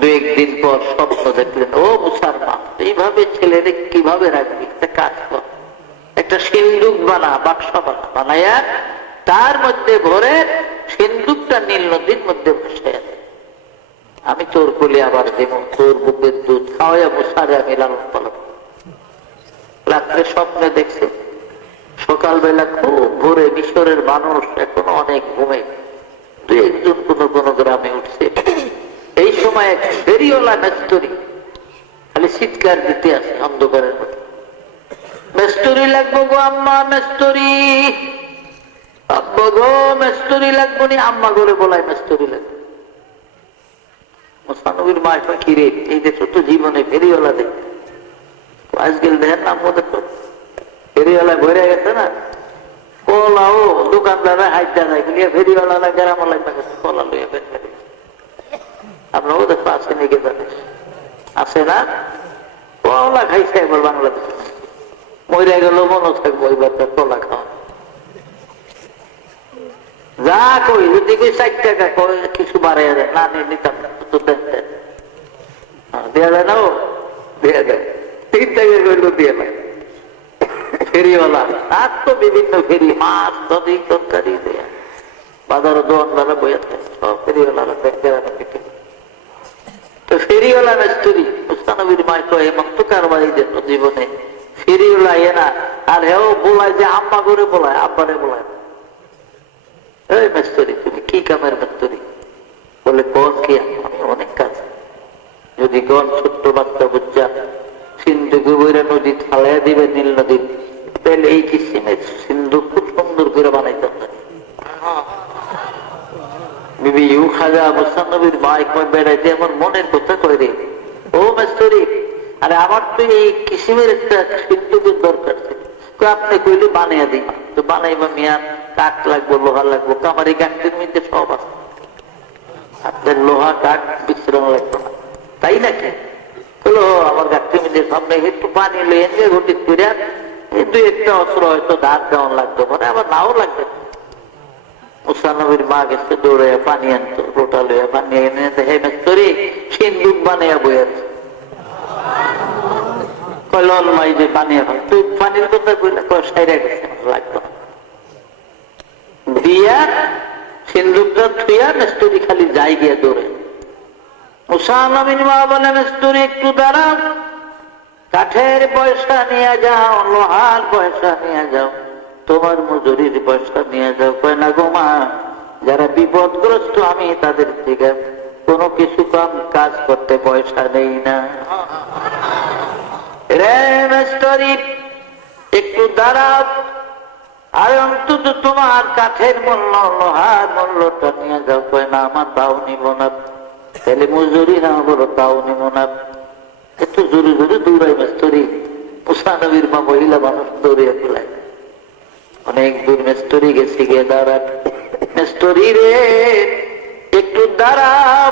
2-1 দিন পর স্বপ্ন দেখলেন, ও মুসার মা, এইভাবে ছেলেরে কিভাবে রাখবি? একটা কাজ কর, একটা সিন্দুক বানা, বাক্স বানাইয়া তার মধ্যে ভরে সিন্দুকটা নীল নদীর মধ্যে ভাসাইয়া দেয়। আমি তোর কোলে আবার দেব, তোর বুকের দুধ খাওয়াইয়া বসারে আমি লালন পালন। রাত্রে স্বপ্নে দেখছে সকালবেলা খুব ভোরে মিশরের মানুষ এখন অনেক ঘুমে, দু একজন কোন কোন গ্রামে উঠছে। এই সময় এক ফেরিওয়ালা মেস্তরি খালি চিৎকার দিতে আসে অন্ধকারের মধ্যে, মেস্তরি লাগবো গো আম্মা, মেস্তরি আব্বা গো, মেস্তরি লাগবো নি। আম্মা করে বলায় মেস্তরি লাগবে। মুসানবীর মা কি রে, এই দেশে তো জীবনে ফেরিওয়ালা দেখ, আজকাল দেখেন নাম মনে তো ফেরিওয়ালা ভরে গেছে না, কলাও দোকানদারা হাইটা যায় ফেরিওয়ালা গ্রামওয়ালা কলা লইয়া বের করে। আপনার ওদের পাশে নিয়ে জানিস আছে না, কলা খাইছে এবার বাংলাদেশ মরে গেল মনে থাকবো এবার তার কলা খাওয়া। যা কই যদি কই 60 টাকা কিছু বাড়াই দেয়, না নিয়ে নিতাম তো দেয়া যায় না, ও দেয়া যায় 3 টাকা করলো দিয়ে নেয় ফেরিওয়ালা। আর তো বিভিন্ন ফেরি, মাছ নদী তরকারি দেয়া বাজারে দোকানদারা বইয়া থাকে, সব ফেরিওয়ালারা ব্যাংকের। তো ফেরিওয়ালা মেস্তরি মুস্তানবীর মায় কয় এমন তো কারবারি যেত জীবনে ফেরিওয়ালা এ না। আর হেও বলায় যে আম্মা করে বলায়, আব্বারে বলায়, এই মেস্তরি তুমি কি কামের মেস্তরি? বলে কোন কি, আমি অনেক কাজ। যদি কোন ছোট্ট বাচ্চা বুঝা সিন্ধু গুবইরা নদী থালাইয়া দিবে নীল নদী, তাহলে এই কিসিমের সিন্ধু খুব সুন্দর করে বানাইতাম। বিবি ইউ খাজা মুসানবীর মাই কয় বেড়াইতে আমার মনের কথা কয় রে, ও মেস্তরি আরে আমার তো এই কিসিমের একটা সিন্ধুকের দরকার ছিল, আপনি কইলে বানিয়ে দিই। তো বানাইবা মিয়া, কাঠ লাগবো, লোহা লাগবো, কামারি কাঠের মধ্যে সব আছে, আপনার লোহা কাঠ বিশ্রাম লাগবে না, তাই নাকি? বলো আমার গাছের মধ্যে সামনে একটু পানি লইয়ে নিয়ে ঘটি করে এই 2-1টা অস্ত্র হয়তো ধার দেওয়া লাগতে পারে, আবার নাও লাগবে। মুসানবীর মা গেছে দৌড়ে পানি আনতো, লোটা লইয়া পানি এনে দেখে মেস্তরি সিন্ধুক বানাইয়া বই আছে। কয় লল মাই যে পানি এখন তুই পানির কথা কইলে কয় সাইরা গেছে লাগবে না দিয়া সিন্ধুকটা থুইয়া মেস্তরি খালি যাই গিয়া দৌড়ে। মুসানবীর মা বলে মেস্তরি একটু দাঁড়াও, কাঠের পয়সা নিয়ে যাও, লোহার পয়সা নিয়ে যাও, তোমার মজুরির পয়সা নিয়ে যাও। কয় না গো মা, যারা বিপদগ্রস্ত আমি তাদের থেকে কোনো কিছু কম কাজ করতে পয়সা নেই না। রে মেস্তরি একটু দাঁড়াও, আর অন্তত তোমার কাঠের মূল্য লোহার মূল্যটা নিয়ে যাও। কয় না আমার তাও নিব না, তাহলে মজুরি না বলো তাও নিব না। একটু জোরে জোরে দৌড়াই মেস্তরি। মুসানবীর মা মহিলা মানুষ দৌড়িয়ে ফেলায়, অনেক দূর মেস্তরি গেছি গিয়ে দাঁড়ান। মেস্তরি রে একটু দাঁড়াও,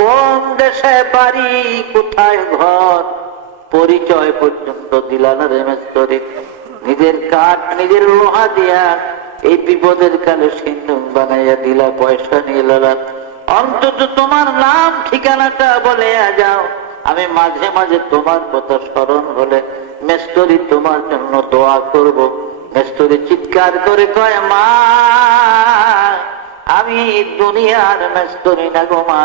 কোন দেশে বাড়ি কোথায় ঘর পরিচয় পর্যন্ত দিলা না রে মেস্তরি। নিজের কাঠ নিজের লোহা দিয়া এই বিপদের কালে সিন্ধুক বানাইয়া দিলা, পয়সা নিয়ে লালা। অন্তত তোমার নাম ঠিকানাটা বলে যাও, আমি মাঝে মাঝে তোমার কথা স্মরণ হলে মেস্তরি তোমার জন্য দোয়া করব। মেস্তরি চিৎকার করে কয় মা, আমি দুনিয়ার মেস্তরি না গো মা,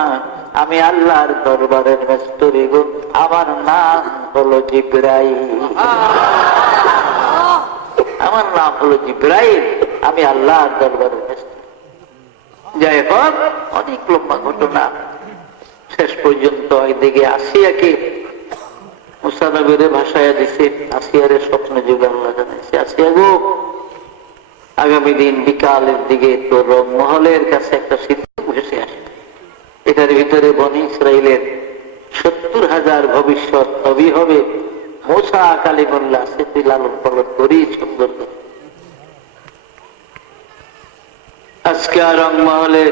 আমি আল্লাহর দরবারের মেস্তরি গো, আমার নাম হলো জিবরাইল, আমার নাম হলো জিবরাইল, আমি আল্লাহর দরবারের মেস্তরি। যাই হোক, অনেক লম্বা ঘটনা। শেষ পর্যন্ত এদিকে আসিয়াকে মুসানবীরে ভাষায় দিছে, আসিয়ারে স্বপ্নে যুগে আল্লাহ জানাইছে, আসিয়া গো আগামী দিন বিকালের দিকে তোর মহলের কাছে একটা সিন্ধুক ভেসে আসে, এটার ভিতরে বনী ইসরাইলের 70,000 ভবিষ্যৎ নবী হবে, মুসা কালিমুল্লাহ আছে, তুই লালন পালন করি সুন্দর করে। আজকে রংমহলে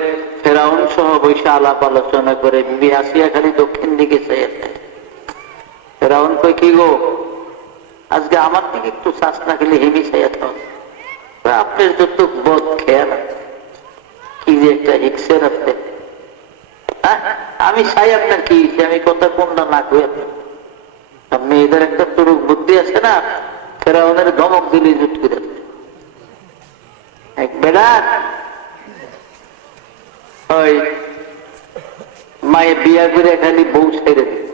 ফেরাউন সহ বৈশা আলাপ আলোচনা করে বিবি আসিয়া খালি দক্ষিণ দিকে চেয়েছে। ফেরাউন কই কি গো, আজকে আমার দিকে একটু শ্বাস না খেলে হেমি চাইয়া থাক, আপনার যত বোধ খেয়াল কি যে একটা হিকসেন আপনি, আমি চাই আপনার কি, আমি কথা কোনটা না কই আপনি এদের একটা তুরুক বুদ্ধি আছে না, ফেরাউনের ধমক দিলে জুট করে এক বেড়া ওই মায়ে বিয়া করে খালি বউ ছেড়ে দিত,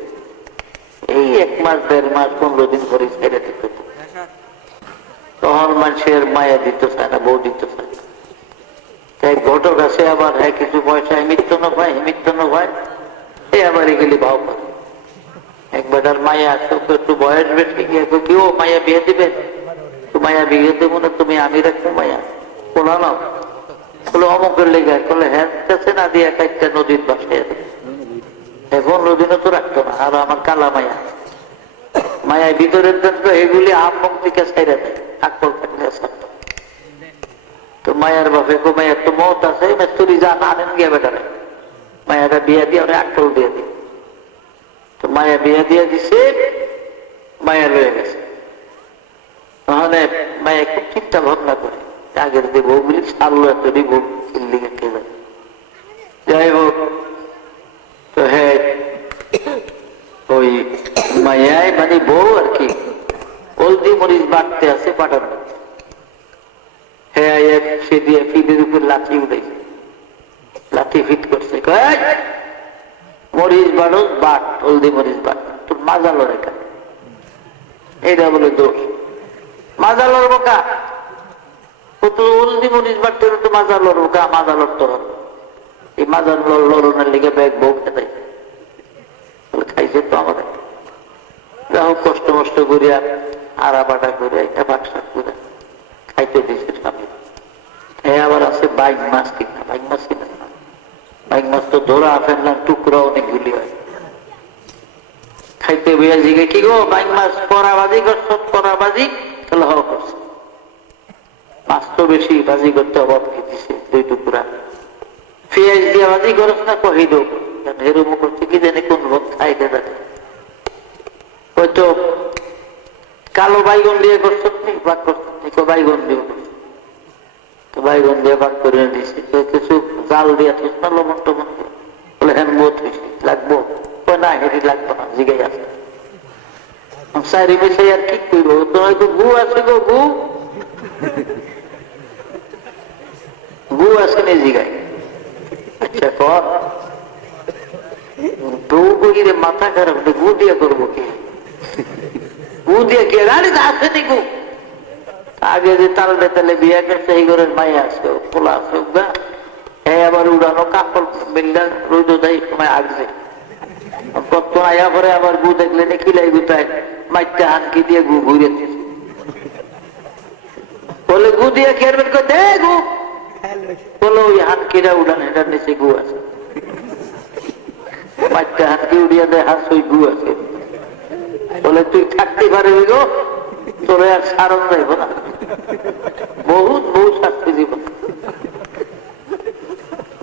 এই 1 মাস 1.5 মাস 15 দিন করে ছেড়ে দিত। তখন মানুষের মায়া দিত চায় না, বউ দিত চায় না। তাই ঘটক আছে আবার, হ্যাঁ কিছু পয়সা হিমিত্তন ভাই এই আবার এগুলি ভাও করে। একবার আর মায়া একটু বয়স বেশি গিয়ে কেউ মায়া বিয়ে দিবেন, তো মায়া বিয়ে দেবো না, তুমি আমি রাখবো মায়া বলা নাও বলে অমুকের লেগে বলে হ্যাঁ না দিয়ে একটা নদীর বাসায় এখন নদীনে তো রাখতো না। আর আমার কালা মায়া মায়া ভিতরের জন্য এগুলি আমক থেকে ছেড়ে দেয়, আকল থাকলে তো মায়ার বাপে কো মায়ের তো মত আছে, মেস্তুরি যা না আনেন গিয়ে বেটারে মায়াটা বিয়ে দিয়ে আমি আকল দিয়ে দিই। তো মায়া বিয়ে দিয়ে দিছে, মায়া লয়ে গেছে। তাহলে মায়া খুব চিন্তা ভাবনা করে আগের যে বউগুলি সারলো এত বউ দিল্লিকে কে যায়। যাই হোক, তো হ্যাঁ ওই মায়ায় মানে বউ আর কি হলদি মরিচ বাড়তে আছে পাঠানো। হ্যাঁ সে দিয়ে ফিটের উপর লাঠি উঠেছে, লাঠি ফিট করছে, মরিচ বাড়ো বাট, হলদি মরিচ বাট, তোর মাজালো রেখা, এইটা বলে দোষ। মাজালোর বোকা ও তো হলদি মরিচ বাটতে তো মাজালোর বোকা, মাজালোর তোর এই মাজার লড়নের লিগে ব্যাগ বউ খেতে খাইছে তো আমাদের। যা হোক কষ্ট মষ্ট করিয়া আড়া বাটা করে একটা বাক্সা করে খাইতে দিছে স্বামী। হ্যাঁ আবার আছে বাইক মাছ কিনা, বাইক মাছ কিনা না, বাইক মাছ তো ধরা ফেললাম টুকরা অনেকগুলি হয়। খাইতে বইয়া জিগে কি গো বাইক মাছ পরাবাজি করছ, পরাবাজি তাহলে হওয়া করছে। মাছ তো বেশি বাজি করতে অভাব দিছে 2 টুকরা। পেঁয়াজ দিয়ে বাজি করছ না কহি দো এরম করছে কি জানি কোন ভোগ খাইতে থাকে। হয়তো কালো বাইগন দিয়ে করছো ভাগ করছো, বাইগন দিয়ে করছো, তো বাইগন দিয়ে ভাগ করে দিয়েছি। কিছু জাল দিয়ে থিস না লবণ টবণ দিয়ে, বলে হ্যাঁ বোধ হয়েছি লাগবো না, হেঁটে লাগবো না জিগাই আছে সারি মিশাই আর কি করবো। তোমার তো গু আছে গো, গু আছে নি জিগাই। আচ্ছা কর বউ গিয়ে মাথা খারাপ, গু দিয়ে করবো কি, গু দিয়ে কি রানি আসেনি গু। আগে যে তাল বেতালে বিয়ে করছে এই ঘরের মাইয়া আছে, পোলা আছে, হ্যাঁ আবার উড়ানো কাপড় মিললে রোদ দেয় সময় আগছে কত আয়া করে আবার গু দেখলে খিলাই গুতায় মাইতে হানকি দিয়ে গু ঘুরে বলে গু দিয়ে খেরবেন দে গু, বলো ওই হানকিরা উড়ান এটার নিচে গু আছে, মাইতে হানকি উড়িয়া দেয় হাস ওই গু আছে। বলে তুই থাকতে পারবি গো, তোরে আর সারণ যাইব না, বহুত বহু শাস্তি দিব।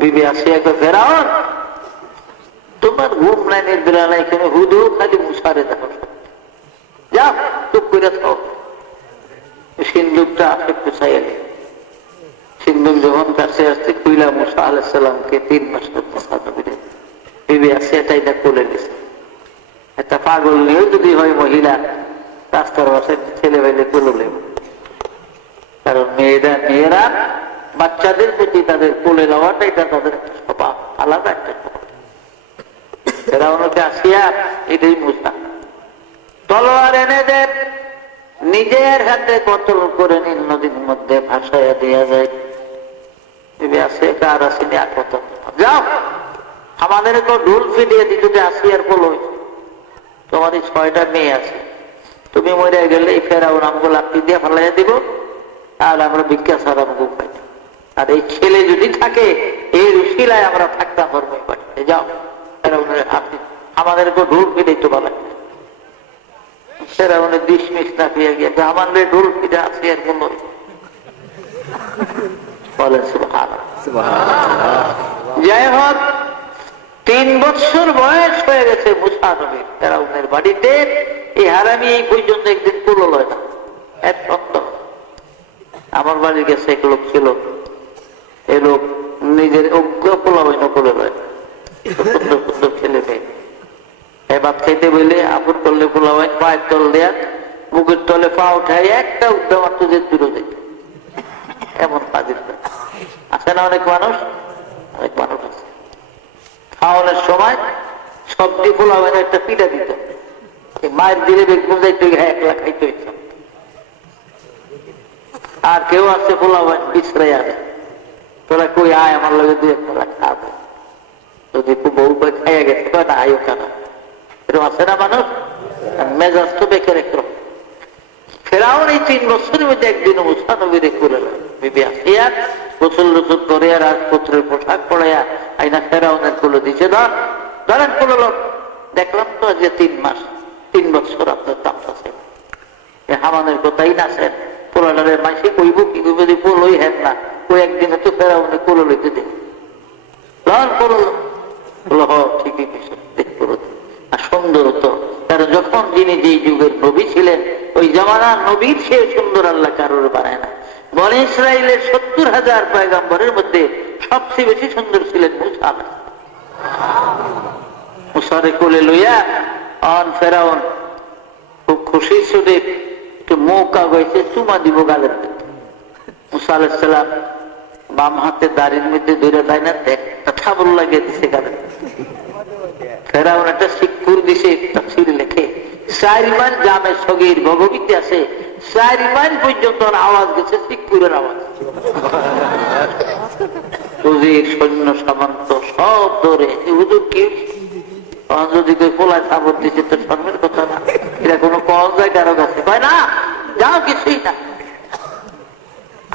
বিবি আসি একবার ফেরাও তোমার ঘুম নাই নির্দিরা নাই, কেন হুদু খালি মুসারে দেখো, যা চুপ করে থাও। সিন্দুকটা আসে পুষাই আগে, সিন্দুক যখন কাছে আসছে কুইলা মুসা আলাইসাল্লামকে 3 মাসের কথা নবীরে বিবি আসি এটাই না কোলে গেছে। একটা পাগল নিয়েও যদি হয় মহিলা রাস্তার পাশে ছেলে বাইলে কোলে নেব, কারণ মেয়েরা বাচ্চাদের প্রতি তাদের কোলে নেওয়াটা এটা তাদের স্বভাব, আলাদা একটা স্বভাব। এরা ওনাকে আসিয়া এটাই মুসা তলোয়ার এনে দেব, নিজের হাতে কতল করে নীল নদীর মধ্যে ভাসাইয়া দেওয়া যায়। আসে কার আসেনি আর কত যাও আমাদের তো ঢুল ফিরিয়ে দিতে যে আসিয়ার কোল হয়েছে, তোমার 6টা মেয়ে আছে, তুমি মরে গেলে এই ফেরাও নামগুলো আপনি দিয়ে ফেলাইয়া দিব, আর আমরা ভিক্ষা ছাড়া মুখ পাই। আর এই ছেলে যদি থাকে এই রুশিলায় আমরা থাকতাম ধর্মই পাঠিয়ে যাও আপনি আমাদের তো ঢুল ফিরে তো ভালো সেরা মানে ডিসমিস না পেয়ে গিয়ে আমাদের ঢুল ফিরে আসি আর কোন বলেন সুবহানাল্লাহ। যাই হোক 3 বছর বয়স হয়ে গেছে মুসা নবীর ফেরাউনের বাড়িতে। এই হারামি এই পর্যন্ত একদিন তুলো লয় না, এক সন্তান আমার বাড়ি গেছে এক লোক ছিল, এই লোক নিজের অজ্ঞ পোলা হইন করে লয়, সুন্দর সুন্দর ছেলে মেয়ে এবার খেতে বলে আপন করলে পোলা হয় পায়ের তল দেয়া মুখের তলে পা উঠায় একটা উদ্যম তুলে দূরে যেত, এমন কাজের আছে না অনেক মানুষ, অনেক মানুষ আছে। খাওয়ানোর সময় সবজি পোলাবেন একটা পিঠা দিত, মায়ের দিলে বেগুন যাইতে একলা খাইতে হইত। আর কেউ আছে পোলাবেন বিশ্রাই আনে, তোরা কই আয় আমার লগে দুই একটা খাবে, যদি বউ খাইয়া গেছে না আয়ও কেন, এরকম আছে না মানুষ, মেজাজ তো বেকার একরকম। ফেরাউন এই 3 বছরের মধ্যে একদিন মুসা নবীরে করে বিবি আসিয়া গোসল রসুল করে রাজপুত্রের পোশাক পড়াইয়া আইনা ফেরাউনের কুলো দিছে, ধরেন কুলো লোক। দেখলাম তো আজকে 3 মাস 3 বছর আপনার তামসাছে হামানের কথাই নাচেন, পোলাডারের মাইসে কইব কি কইব, যদি পোলই হেন না ওই একদিনে তো ফেরাউনের কুলো লইতে দেব, বলো হ ঠিকই আর সুন্দর হতো। কারণ যখন যিনি যেই যুগের নবী ছিলেন ওই জামানার নবীর সে সুন্দর আল্লাহ কারোর বানায় না। বনি ইসরাইলের 70,000 পয়গম্বরের মধ্যে সবচেয়ে বেশি সুন্দর ছিলেন মুসা। মুসারে কোলে লইয়া অন ফেরাউন খুব খুশি সুদে একটু মৌকা গেছে চুমা দিব গালের মধ্যে। মুসা আলাইহিস সালাম বাম হাতে দাড়ির মধ্যে ধরে দেয় না, একটা থাবল লাগিয়ে দিছে গালের। ফেরাউন একটা শিক্ষুর দিছে, একটা ছির লেখে 4 মাইল জামে সগীর ভগবীতে আছে, 4 মাইল পর্যন্ত আওয়াজ গেছে শিক্ষুরের আওয়াজ। উজির সৈন্য সামন্ত সব ধরে হুজুর কি যদি কেউ পোলায় সাবর দিচ্ছে তো শর্মের কথা না, এটা কোনো কল যায় কারো কাছে কয় না, যাও কিছুই না।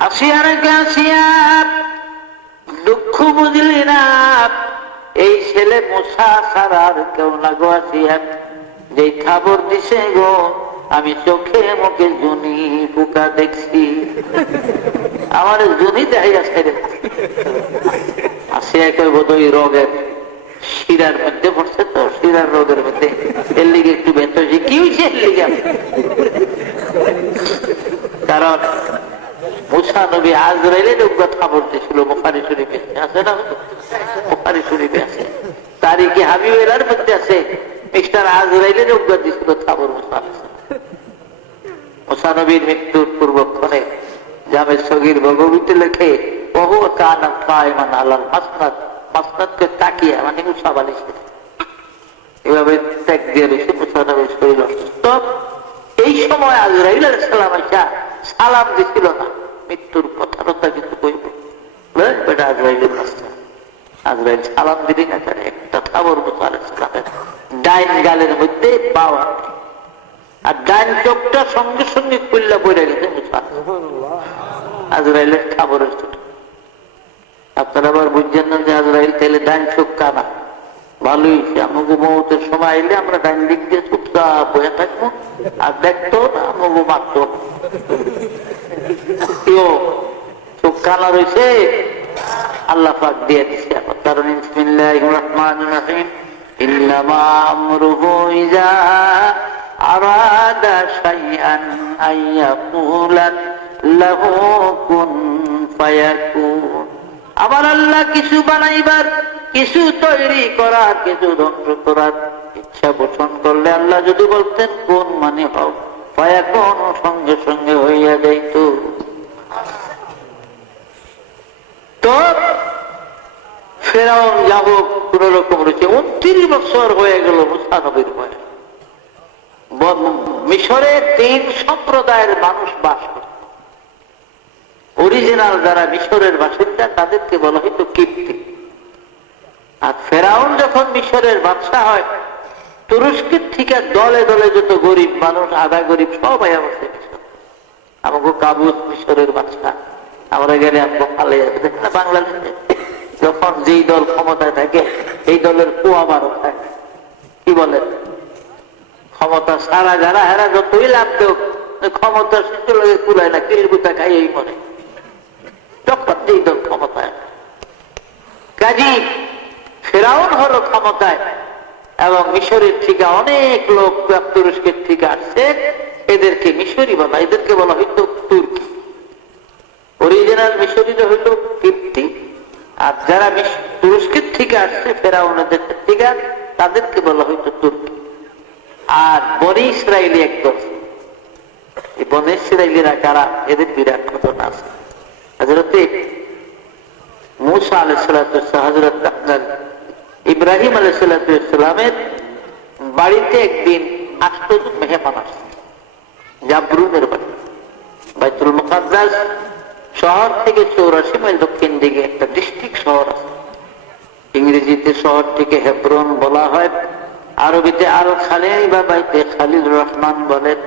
আসিয়া রেখে আসিয়া দুঃখ বুঝলি না, এই ছেলে মুসা ছাড়া আর কেউ না গো। আসিয়া যে খবর দিছে গো, আমি চোখে মুখে জুনি পোকা দেখছি, আমার জুনি দেখাই আসে। আসিয়া কই বোধহয় রোগের শিরার মধ্যে পড়ছে, তো শিরার রোগের মধ্যে এর লিগে একটু ব্যথ হয়েছে। কি হয়েছে এর লিগে? কারণ মুসা নবী আজরাইলের কথা বলতেছিল, বুখারী শরীফে আছে না, বুখারী শরীফে আছে, তারিখে হাবিবের মধ্যে আছে। মিস্টার আজরাইলের অজ্ঞা দিছিল থাবর মুসা। মুসা নবীর মৃত্যুর পূর্বক্ষণে জামে সগীর ভগবীতে লেখে বহু কানা কায়মান আলাল মাসনাদ, মাসনাদকে তাকিয়ে মানে মুসা বালিশে এভাবে ত্যাগ দিয়ে রয়েছে। মুসা নবীর শরীর অসুস্থ। এই সময় আজরাইল আলাইহিস সালাম আইসা সালাম দিছিল না, মৃত্যুর কথাটা কিছু কইব বেটা আজরাইলের রাস্তা। আজরাইল সালাম দিলি না, একটা থাবর মুসা আলাইহিস সালামের ডাইন গালের মধ্যে পাওয়া, আর ডাইন চোখটা সঙ্গে সঙ্গে খুললা পড়ে গেছে মুসা। আজরাইলের খাবারের ছোট। আপনারা আবার বুঝছেন না যে আজরাইল তাইলে ডাইন চোখ কানা, ভালোই আমাকে মৌতের সময় আইলে আমরা ডাইন দিক দিয়ে চুপচাপ বয়ে থাকবো, আর দেখতো না আমাকে মারতো। কেউ চোখ কানা রয়েছে আল্লাহ পাক দিয়ে দিচ্ছে। কারণ বিসমিল্লাহির রহমানির রহিম ইন্নামা আমরুহু ইযা আরাদা শাইআন আইয়াকুলা লাহু কুন ফায়াকুন। আবার আল্লাহ কিছু বানাইবার, কিছু তৈরি করার, কিছু ধ্বংস করার ইচ্ছা পোষণ করলে আল্লাহ যদি বলতেন কোন মানে হও, ফায়াকুন সঙ্গে সঙ্গে হইয়া যাইত। তো ফেরাউন যাব কোন রকম রয়েছে। 29 বছর হয়ে গেল মুসা নবীর বয়স। মিশরে 3 সম্প্রদায়ের মানুষ বাস করত। অরিজিনাল যারা মিশরের বাসিন্দা তাদেরকে বলা হইত কিপ্তি। আর ফেরাউন যখন মিশরের বাদশা হয়, তুরস্কের থেকে দলে দলে যত গরিব মানুষ, আধা গরিব সবাই আসছে মিশর। আমাকে কাবুস মিশরের বাদশা, আমরা গেলে আমাকে ফালে যাবে না। বাংলাদেশে যখন যেই দল ক্ষমতায় থাকে এই দলের কুয়া বারো থাকে, কি বলেন, ক্ষমতা সারা যারা হেরা যতই লাভ দেও, ক্ষমতা শিশু লোকে কুলায় না, কিলগুতা খাইয়েই মরে যখন যেই দল ক্ষমতায়। কাজী ফেরাউন হলো ক্ষমতায়, এবং মিশরের থেকে অনেক লোক তুরস্কের থেকে আসছে, এদেরকে মিশরি বলা, এদেরকে বলা হইতো তুর্কি। অরিজিনাল মিশরিরা হইল কিপ্তি, আর যারা তুরস্কের থেকে আসছে ফেরাউনের দেশের থেকে, তাদেরকে বলা হইতো তুর্কি। আর বনি ইসরায়েলি একদল, এই বনি ইসরায়েলিরা কারা, এদের বিরাট ঘটনা আছে। হযরত মূসা আলাইহিস সালাতু ওয়াস সালাম, হযরত আপনার ইব্রাহিম আলাইহিসসালামের বাড়িতে একদিন 8 জন মেহমান আসছে, জাবরুনের বাড়ি। বাইতুল মুকাদ্দাস শহর থেকে 84 মাইল দক্ষিণ দিকে একটা ডিস্ট্রিক্ট শহর আছে। ইংরেজিতে শহরটিকে হেব্রন বলা হয়, আরবিতে আল খালিল বা বাইতে খালিল রহমান বলেন,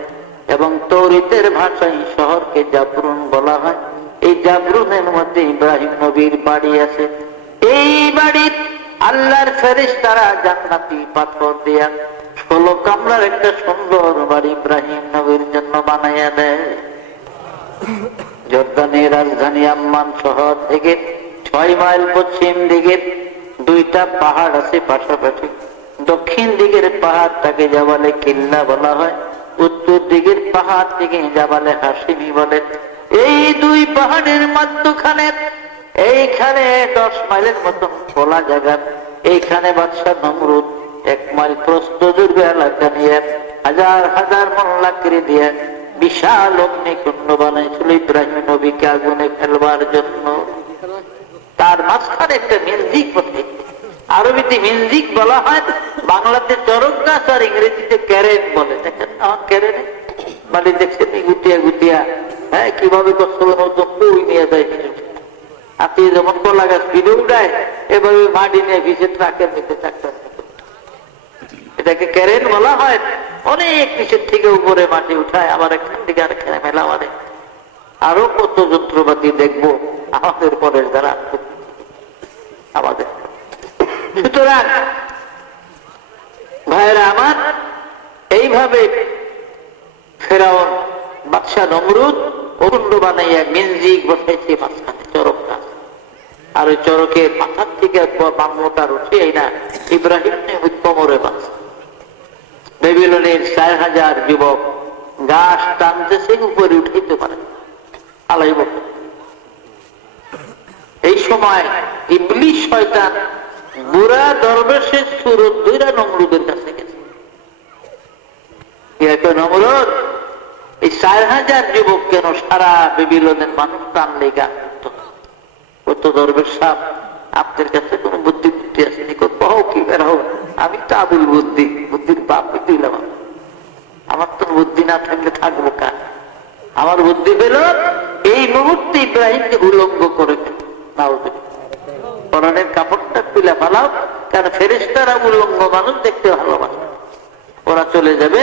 এবং তৌরিতের ভাষায় শহরকে জাবরুন বলা হয়। এই জাবরুনের মধ্যে ইব্রাহিম নবীর বাড়ি আছে। এই বাড়ির আল্লাহর ফেরেশতারা জান্নাতি পাথর দিয়া 16 কামরার একটা সুন্দর বাড়ি ইব্রাহিম নবীর জন্য বানাইয়া দেয়। জর্দানের রাজধানী আম্মান শহর থেকে 6 মাইল পশ্চিম দিকে 2টা পাহাড় আছে পাশাপাশি। দক্ষিণ দিকের পাহাড়টাকে জাবালে কিল্লা বলা হয়, উত্তর দিকের পাহাড় থেকে জাবালে হাসিমি বলে। এই 2 পাহাড়ের মধ্যখানে এইখানে 10 মাইলের মতন খোলা জায়গা, এইখানে বাদশাহ নমরুদ 1 মাইল প্রস্থ দুর্গ এলাকা নিয়ে হাজার হাজার মোল্লাকড়ি দিয়ে বিশাল অগ্নিকুণ্ড বানাইছিল ইব্রাহিম নবীকে আগুনে ফেলবার জন্য। তার মাঝখানে একটা মিউজিক বসে, আরবিতে মিউজিক বলা হয়, বাংলাতে চরক গাছ আর ইংরেজিতে ক্যারেন বলে। দেখেন আমার ক্যারেনে মানে দেখছেন গুটিয়া গুটিয়া, হ্যাঁ কিভাবে কষ্ট কই নিয়ে যায়। আপনি যেমন কলা গাছ ভিড়ে উঠায়, এভাবে মাটি নিয়ে ভিজে ট্রাকের নিতে চাকটা, এটাকে ক্যারেন বলা হয়। অনেক নিচের থেকে উপরে মাটি উঠায়, আবার এখান থেকে আর এখানে মেলা মানে আরো কত যন্ত্রপাতি দেখবো আমাদের পরের দ্বারা আমাদের। সুতরাং ভাইরা আমার, এইভাবে ফেরাউন বাদশাহ নমরুদ অকুণ্ড বানাইয়া মিউজিক বসাইছে মাঝখানে চরক গাছ, আর ওই চরকের মাথার থেকে বাংলোটার উঠে না ইব্রাহিম কোমরে বাঁচ। বেবিলনের 4000 যুবক গাছ টানতেছে, উপরে উঠাইতে পারে আলাই বছর। এই সময় ইবলিস শয়তান বুড়া দরবেশের সুরত দুইরা নমরুদের কাছে গেছে। নমরুদ, এই 4000 যুবক কেন সারা বেবিলনের মানুষ টানলে গাছ কত দরবেশ সাহেব, আপনার কাছে কোন বুদ্ধি বুদ্ধি আসেনি? কহো কি বের হোক, আমি তো আবুল বুদ্ধি, বুদ্ধির বাপ দিলাম। আমার তো বুদ্ধি না থাকলে থাকবো কার? আমার বুদ্ধি পেল এই মুহূর্তে ইব্রাহিমকে উলঙ্গ করে কোরআনের কাপড়টা তুলে ফেলাও, কারণ ফেরেশতারা উলঙ্গ মানুষ দেখতে ভালোবাসে। ওরা চলে যাবে,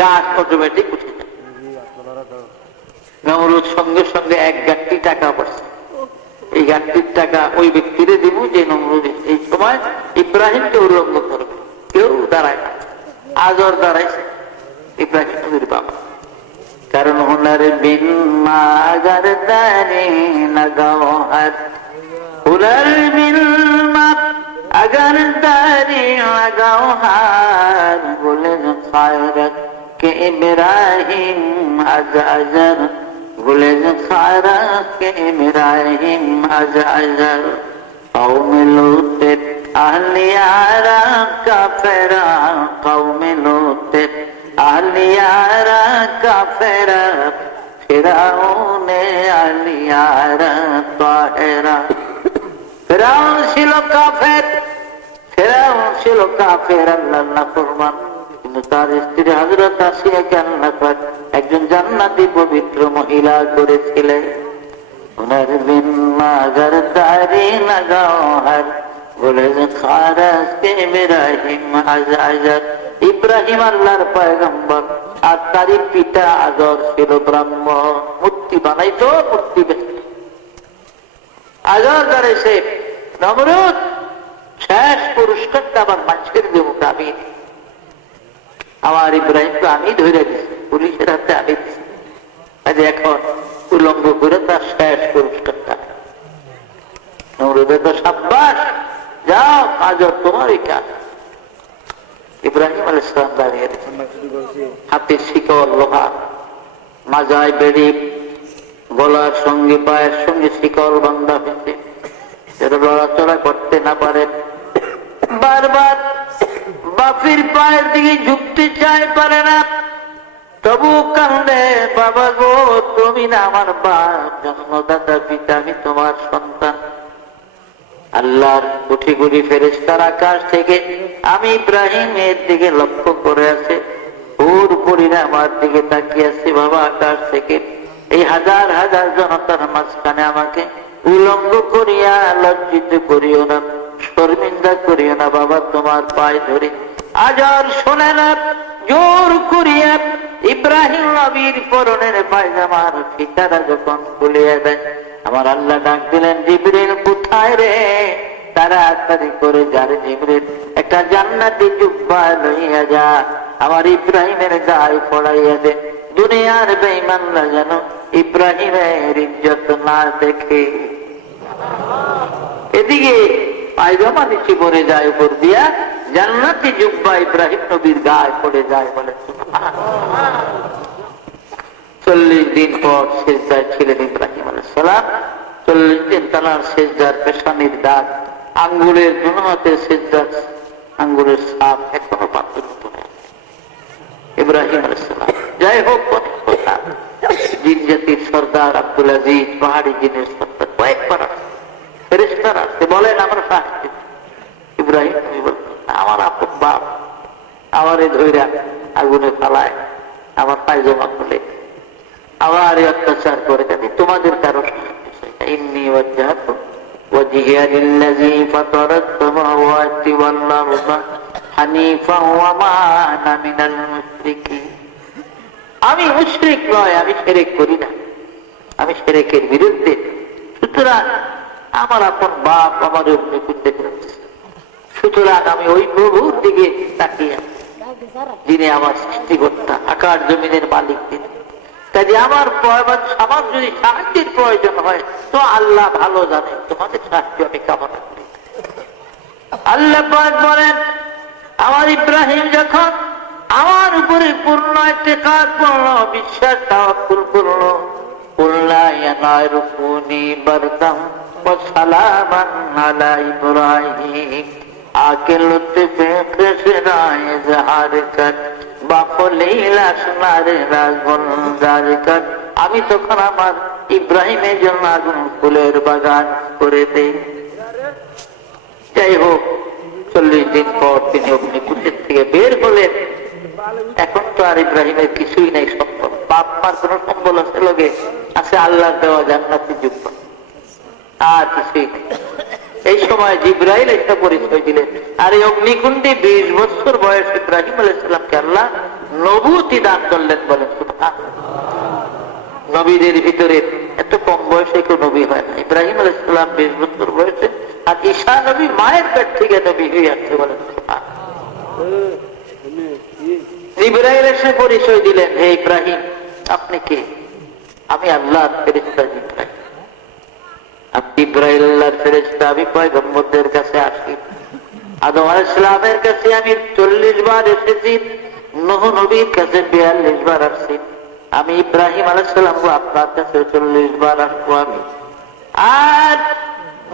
গাছ অটোমেটিক উঠে যাবে। নমরুদ সঙ্গে সঙ্গে 1 গাঁটটি টাকা পড়ছে। এই গাঁটটির টাকা ওই ব্যক্তিরে দিব যে নমরুদ এই সময় ইব্রাহিমকে উলঙ্গ করবে। কেউ দাঁড়ায় না, আজর দাঁড়াইছে ইব্রাহিম নবীর বাবা। কারণ হুনার বিন মাগার দানি লাগাও হাত, হুনার বিন মা अगर दारी लगाओ हार, बोले खायरत के इब्राहिम अज अजर, बोले खायरत के इब्राहिम अज अजर। कौम लूते अहलियारा का फेरा, कौम लूते अहलियारा का फेरा, फिरौने अहलियारा ताहिरा। ফেরাউন ছিল কাফের, ফেরাউন ছিল কাফের, আল্লাহর নাফরমান, কিন্তু তার স্ত্রী হযরত আসিয়াকে আল্লাহ পাক একজন জান্নাতি পবিত্র মহিলা করেছিলেন। উনার বিন মাগার দাড়ি লাগাও হার, বলে যে খারাস কে ইব্রাহিম আজ আজার। ইব্রাহিম আল্লাহর পয়গম্বর, আর তারই পিতা আজর ছিল ব্রাহ্মণ। মূর্তি বানাইতো, মূর্তি আজর দাঁড়াইছে। নমরুদ শেষ পুরস্কারটা আমার মানুষের দেব, আমি আমার ইব্রাহিমকে আমি ধরে দিচ্ছি, পুলিশের হাতে আমি দিচ্ছি। এখন উলঙ্গ করে তার শেষ পুরস্কারটা। নমরুদের তো সাব্বাস, যাও আজর তোমারই কাজ। ইব্রাহিম আলাইহিস সালাম দাঁড়িয়ে হাতের শিকল লোহা, মাজায় বেড়ি, গলার সঙ্গে পায়ের সঙ্গে শিকল বান্ধা হয়েছে, লড়াচড়া করতে না পারে। বারবার বাপির পায়ের দিকে ঝুঁকতে চায়, পারে না, তবু কান্দে, বাবা গো তুমি না আমার বাপ, জন্মদাতা পিতা, আমি তোমার সন্তান। আল্লাহর কোটি কোটি ফেরেশতার আকাশ থেকে আমি ইব্রাহিমের দিকে লক্ষ্য করে আছে, ওর পরিণাম আমার দিকে তাকিয়ে আছে। বাবা, আকাশ থেকে এই হাজার হাজার জনতার মাঝখানে আমাকে উলঙ্গ করিয়া লজ্জিত করিও না, শর্মিন্দা করিও না বাবা, তোমার পায়ে ধরে আজর শোনে না। জোর করিয়া ইব্রাহিম নবীর পরনের পায়জামার ফিতারা যখন খুলিয়া দেয়, আমার আল্লাহ ডাক দিলেন, জিবরিল কোথায় রে? তাড়াতাড়ি করে যারে জিবরিল, একটা জান্নাতি জুব্বা লইয়া যা, আমার ইব্রাহিমের গায়ে পড়াইয়া দে। দুনিয়ার বেঈমানরা যেন ইব্রাহিমের ইজ্জত না দেখে। এদিকে পায়জামা নিচে পড়ে যায়, উপর দিয়া জান্নাতি জুব্বা ইব্রাহিম নবীর গায়ে পড়ে যায়। বলে 40 দিন পর সেজদায় ছিলেন ইব্রাহিম আলাইহিস সালাম। 40 দিন তার সেজদার পেশানির দাগ, আঙ্গুলের দুহাতে সেজদার আঙ্গুলের ছাপ এখনো পাথর মতো ইব্রাহিম আলাইহিস সালাম। যাই হোক, জিন জাতির সর্দার আব্দুল আজিজ, পাহাড়ি জিনের সর্দার কয়েকবার ফেরেশতারা আসতে বলেন, আমরা সাহায্য। ইব্রাহিম নবী বলতেন, আমার আপন বাপ আমারে ধইরা আগুনে ফালায়, আমার পায়জামা খুলে আবার অত্যাচার করে, জানি তোমাদের কারো ইন্নী ওয়াজহাতু ওয়াজহিয়া লিল্লাযী ফাতারাস সামাওয়াতি ওয়াল আরদা হানিফান ওয়া মা আনা মিনাল মুশরিকিন। আমি মুশরিক নয়, আমি শিরক করি না, আমি শিরকের বিরুদ্ধে। সুতরাং আমার আপন বাপ আমার অগ্নিকুণ্ডে ফেলেছে, সুতরাং আমি ওই প্রভুর দিকে তাকিয়ে, যিনি আমার সৃষ্টিকর্তা, আকাশ জমিনের মালিক তিনি। কাজে আমার যদি সাহায্যের প্রয়োজন হয় তো আল্লাহ ভালো জানে, তোমাদের সাহায্য আমি কামনা করি। আল্লাহ পাক বলেন, আমার ইব্রাহিম যখন আমার উপরে পূর্ণ ইতিকাদ করলো, বিশ্বাস তাওয়াক্কুল করলো, কুল্লা ইয়া নারু কুনি বারদাম ওয়া সালামান আলা ইব্রাহিম আকে লুতফে কসরায়ে জাহার কর বাফলিলা সুনারে রাজবন্দার কর। আমি তখন আমার ইব্রাহিমের জন্য আগুন ফুলের বাগান করে দেই। যাই হোক, 40 দিন পর তিনি অগ্নিকুণ্ডের থেকে বের হলেন। এখন তো আর ইব্রাহিমের কিছুই নাই সম্বল, বাপ মার কোন সম্বল আছে লোকে আছে আল্লাহর দেওয়া জান্নাতি যুগ, আর কিছুই নেই। এই সময় জিবরাইল একটা পরিচয় দিলেন, আর এই অগ্নিকুণ্ডে 20 বছর বয়স ইব্রাহিম আলাইহিস সালামকে আল্লাহ নবুয়তি দান করলেন। বলেন সুবহানাল্লাহ। নবীদের ভিতরে এত কম বয়সে কেউ নবী হয় না। ইব্রাহিম আলাইহিস সালাম 20 বছর বয়সে, আর ঈসা নবী মায়ের পেট থেকে নবী হয়ে আসছে। বলেন সুবহানাল্লাহ। জিবরাইল এসে পরিচয় দিলেন, হে ইব্রাহিম, আপনি কে? আমি আল্লাহর ফেরেশতা জিবরাইল। আপনি ইব্রাহিম আল্লাহর ফেরেশতা, আমি পয়গম্বরদের কাছে আসি। আদম আলাইহিস সালামের কাছে আমি 40 বার এসেছি, নূহ নবীর কাছে 42 বার আসছি। আমি ইব্রাহিম আলাইহিস সালাম আপনার কাছে 40 বার আসবো আমি। আর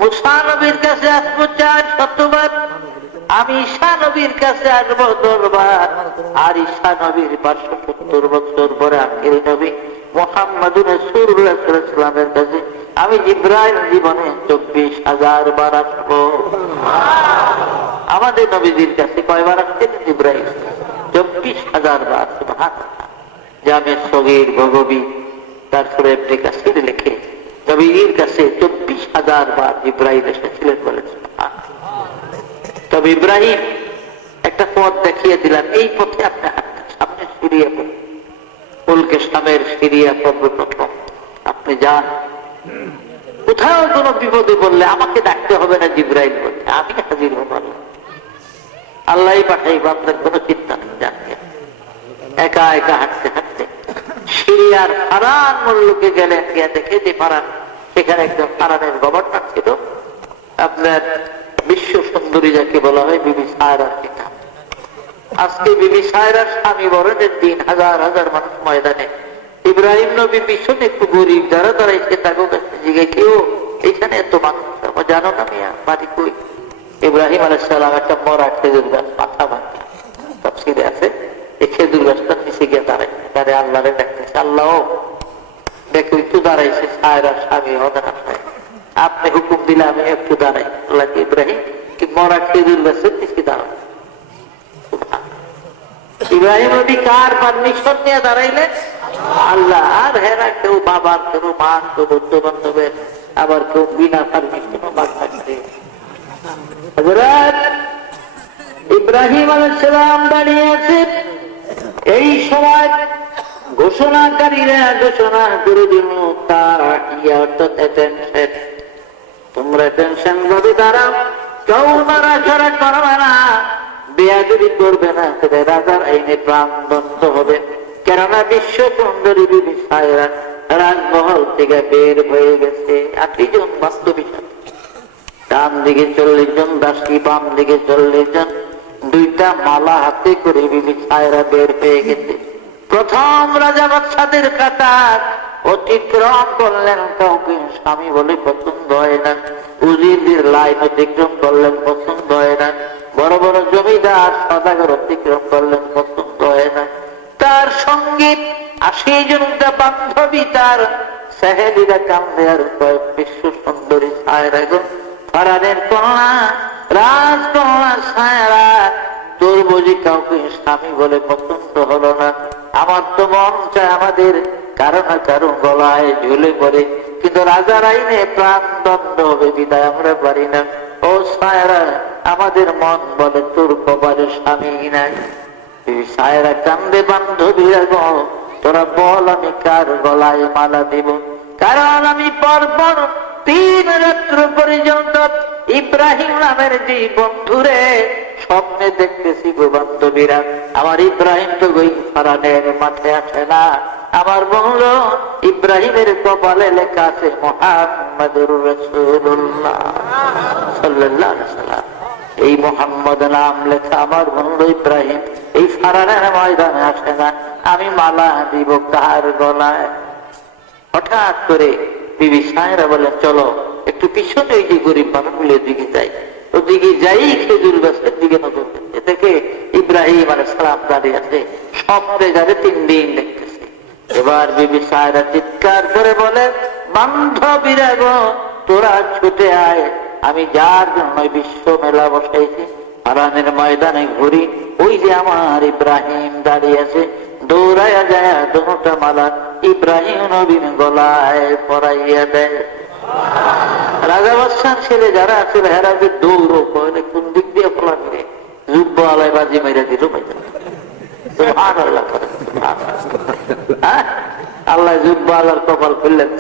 মুসা নবীর কাছে আসবো 400 বার। আমি ঈসা নবীর কাছে আসবো 10 বার। আর ঈসা নবীর 570 বছর পরে আখির নবী মুহাম্মদুর রাসূলুল্লাহ সাল্লাল্লাহু আলাইহি ওয়াসাল্লামের কাছে আমি জিবরাইল জীবনে 24,000 বার আসবো। আমাদের নবীজির কাছে কয়বার আসছেন জিবরাইল? 24,000 বার। সুবহানাল্লাহ। জামে সগীর ভগবী তারপরে ইবনে কাসির লিখে নবীজির কাছে 24,000 বার জিবরাইল এসেছিলেন। বলেন সুবহানাল্লাহ। তবে ইব্রাহিম একটা পথ দেখিয়ে দিলেন, এই পথে আপনি সামনে সিরিয়া উলকে সামের সিরিয়া সর্বপ্রথম আপনি যান। কোথাও কোনো বিপদে বললে আমাকে ডাকতে হবে না, জিবরাইল বলছে আমি হাজির হব। আল্লাহ পাঠাইব, আপনার কোনো চিন্তা নেই। জানকে একা একা হাঁটতে হাঁটতে সিরিয়ার ফারান মুল্লুকে গেলেন, গিয়ে দেখে যে ফারান, সেখানে একজন ফারানের গভর্নর ছিল, আপনার বিশ্ব সুন্দরী যাকে বলা হয় বিবি সায়রার পিতা। আজকে বিবি সায়রার স্বামী বরণের দিন হাজার হাজার মানুষ ময়দানে, ইব্রাহিম নবী পিছনে একটু গরিব যারা দাঁড়াইছে তাকে কাছে জিজ্ঞে, কেউ এখানে এত মানুষ জানো না মিয়া, বাড়ি কই? ইব্রাহিম আলাইহিস সালাম একটা মরা খেজুর গাছ মাথা ভাঙা তাফসীরে আছে, এই খেজুর গাছটার নিচে গিয়ে দাঁড়াইছে, তারে আল্লাহরে ডাকতেছে, আল্লাহ দেখো একটু দাঁড়াইছে সায়রার স্বামী হদানা। আপনি হুকুম দিলে আমি একটু দাঁড়াই। আল্লাহ ইব্রাহিম কি মরা খেজুর গাছের নিচে দাঁড়াবো? ইব্রাহিম নবী কার পারমিশন নিয়ে দাঁড়াইলেন? আল্লাহ। আর হেরা কেউ বাবার, কেউ মা, কেউ বন্ধু বান্ধবের, আবার কেউ বিনা পারমিশনও বাদ থাকছে। ইব্রাহিম আলাইহিস সালাম দাঁড়িয়ে আছে। এই সময় ঘোষণাকারীরা ঘোষণা করে দিল, তোমরা টেনশন ভাবে দাঁড়াও, কেউ নড়াচড়া করবে না, বেয়াদবি করবে না, তবে রাজার আইনে প্রাণদণ্ড হবে। কেননা বিশ্ব সুন্দরী বিবি সায়রা রাজমহল থেকে বের হয়ে গেছে। 8 জন বাস্তবিক, ডান দিকে 40 জন দাসী, বাম দিকে 40 জন, 2টা মালা হাতে করে বিবি সায়রা বের হয়ে গেছে। প্রথম রাজা বাদশাদের কাতার অতিক্রম করলেন, কাউকে স্বামী বলে পছন্দ হয় না। উজিরদের লাইন অতিক্রম করলেন, পছন্দ হয় না। বড় বড় জমিদার সদাগর অতিক্রম করলেন, পছন্দ হয় না। তার সঙ্গে 80 জনটা বান্ধবী, তার সেহেলিরা কান্দে, আর বিশ্ব সুন্দরী সায়রা, ফারানের কন্যা, রাজকন্যা সায়রা, তোর বুঝি কাউকে স্বামী বলে পছন্দ হলো না? আমার তো মন চায় আমাদের কারো না কারো গলায় ঝুলে পড়ে, কিন্তু রাজার আইনে প্রাণদণ্ড হবে, বিদায় আমরা পারি না। ও সায়রা, আমাদের মন বলে তোর কপালে স্বামী নাই। সায়রা কান্দে, বান্ধবীরা গো, তোরা বল আমি কার গলায় মালা দেব? কারণ আমি পরপর 3 রাত্র পর্যন্ত ইব্রাহিম নামের যে বন্ধুরে স্বপ্নে দেখতেছি গো বান্ধবীরা। আমার ইব্রাহিম তো ওই ফারানের মাঠে আসে না, আমার বন্ধু ইব্রাহিমের কপালে লেখা আছে মুহাম্মাদুর রাসূলুল্লাহ সাল্লাল্লাহু আলাইহি ওয়াসাল্লাম। এই মুহাম্মদ নাম লেখা আমার বন্ধু ইব্রাহিম এই ফারানের ময়দানে আসে না, আমি মালা দিব কার গলায়? হঠাৎ করে বিবি সায়রা বলেন, চলো একটু পিছনে ওই যে গরিব মানুষগুলোর দিকে যাই। ওদিকে যাই, খেজুর গাছের দিকে নজর দেখে ইব্রাহিম আলাইহিস সালাম দাঁড়িয়ে আছে, স্বপ্নে যাবে 3 দিন দেখতেছে। এবার বিবি সায়রা চিৎকার করে বলে, বান্ধবীরা গো, তোরা ছুটে আয়, আমি যার জন্য বিশ্ব মেলা বসাইছি ফারানের ময়দানে ঘুরি, ওই যে আমার ইব্রাহিম দাঁড়িয়ে আছে, দৌড়াইয়া যায় দুটা মালা ইব্রাহিম নবীর গলায় পরাইয়া দেয়। রাজা বাদশার ছেলে যারা আছে হেরা যে দৌড়ো, কোন দিক দিয়ে ফলা করে যুব্ব আলায় বাজি মেরে দিল। আল্লাহ যুব্ব আলার কপাল খুললেন।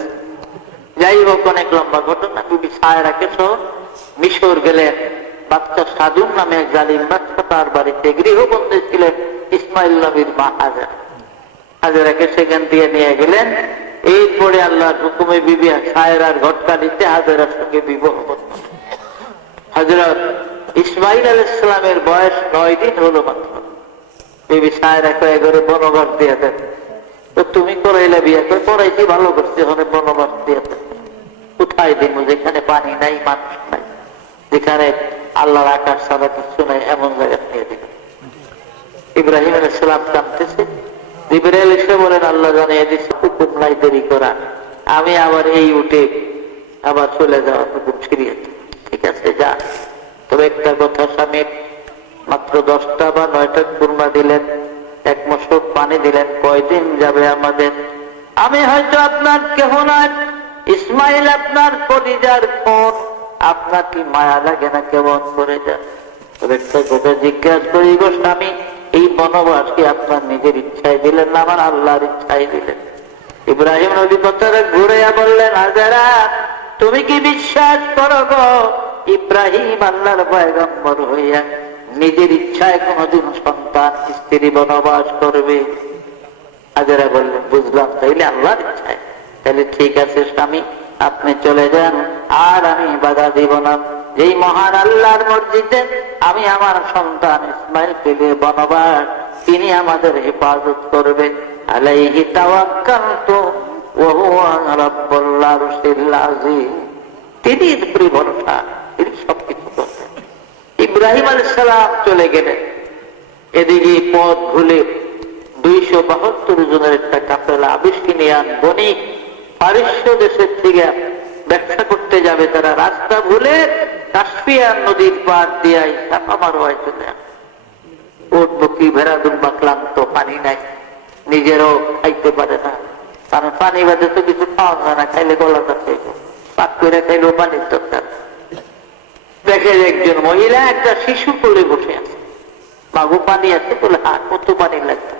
যাই হোক, অনেক লম্বা ঘটনা। বিবি সায়রাকে সহ মিশর গেলেন। বাচ্চা সাদুম নামে এক জালিম বাচ্চা, তার বাড়িতে গৃহবন্দী ছিলেন ইসমাইল নবীর মা হাজেরা। হাজেরাকে সেখান থেকে নিয়ে গেলেন। এরপরে আল্লাহর হুকুমে বিবি সায়রার ঘটকালিতে হাজেরার সঙ্গে বিবাহ করতেন। হযরত ইসমাইল আলাইহিস সালামের বয়স 9 দিন হলো মাত্র। বিবি সায়রাকে এবারে বনবাস দিয়ে দেন। তো তুমি করাইলে বিয়ে করে? করাইছি, ভালো করছি, ওখানে বনবাস দিয়ে দেন। কোথায় দিব? যেখানে পানি নাই, মানুষ নাই, যেখানে আল্লাহর আকাশ ছাড়া কিছু নাই, এমন জায়গা নিয়ে দিল। ইব্রাহিম আলাইহিস সালাম কাঁদতেছে। জিবরাইল এসে বলেন, আল্লাহ জানিয়ে দিচ্ছে হুকুম নাই দেরি করা, আমি আবার এই উঠে আবার চলে যাওয়ার হুকুম ফিরিয়ে। ঠিক আছে, যা। তবে একটা কথা, স্বামী মাত্র 10টা বা 9টা কুরমা দিলেন, 1 মশক পানি দিলেন, কয়দিন যাবে আমাদের? আমি হয়তো আপনার কেহ নয়, ইসমাইল আপনার কলিজার খুন, আপনার কি মায়া লাগে না? কেমন করে যান? তবে একটা কথা জিজ্ঞাসা করি গো স্বামী, এই বনবাস কি আপনার নিজের ইচ্ছায় দিলেন না আমার আল্লাহর ইচ্ছায় দিলেন? ইব্রাহিম নবী কথাটা ঘুরাইয়া বললেন, হাজেরা তুমি কি বিশ্বাস করো গো, ইব্রাহিম আল্লাহর পয়গম্বর হইয়া নিজের ইচ্ছায় কোনদিন সন্তান স্ত্রী বনবাস করবে? হাজেরা বললেন, বুঝলাম, তাইলে আল্লাহর ইচ্ছায়। তাহলে ঠিক আছে স্বামী, আপনি চলে যান, আর আমি বাধা দিব না। যেই মহান আল্লাহর মসজিদে আমি আমার সন্তান ইসমাইল পেলে বনবাস, তিনি আমাদের হেফাজত করবেন। আলাইহি তাওয়াক্কালতু ওয়া হুয়া রাব্বুল আরশিল আযীম। তিনি উপরে ভরসা, তিনি সবকিছু করবেন। ইব্রাহিম আলাইহিস সালাম চলে গেলেন। এদিকে পথ ভুলে 272 জনের একটা কাফেলা আবিষ্কিনিয়ান বণিক পারস্য দেশের থেকে ব্যবসা করতে করতে যাবে তারা রাস্তা ভুলে কাশ্মীর নদীর পার দিয়ে চাপা মারোয় চলে আসে। ওট বকি ভেড়া দুম্বা ক্লান্ত, পানি নাই, নিজেরও খাইতে পারে না, কারণ পানি বাদে তো কিছু খাওয়া যায় না, খাইলে গলা যাচ্ছে, পাক করে খাইলেও পানির দরকার। দেখে একজন মহিলা একটা শিশু কোলে বসে আছে, মাগো পানি আছে বলে, হ্যাঁ কত পানি লাগবে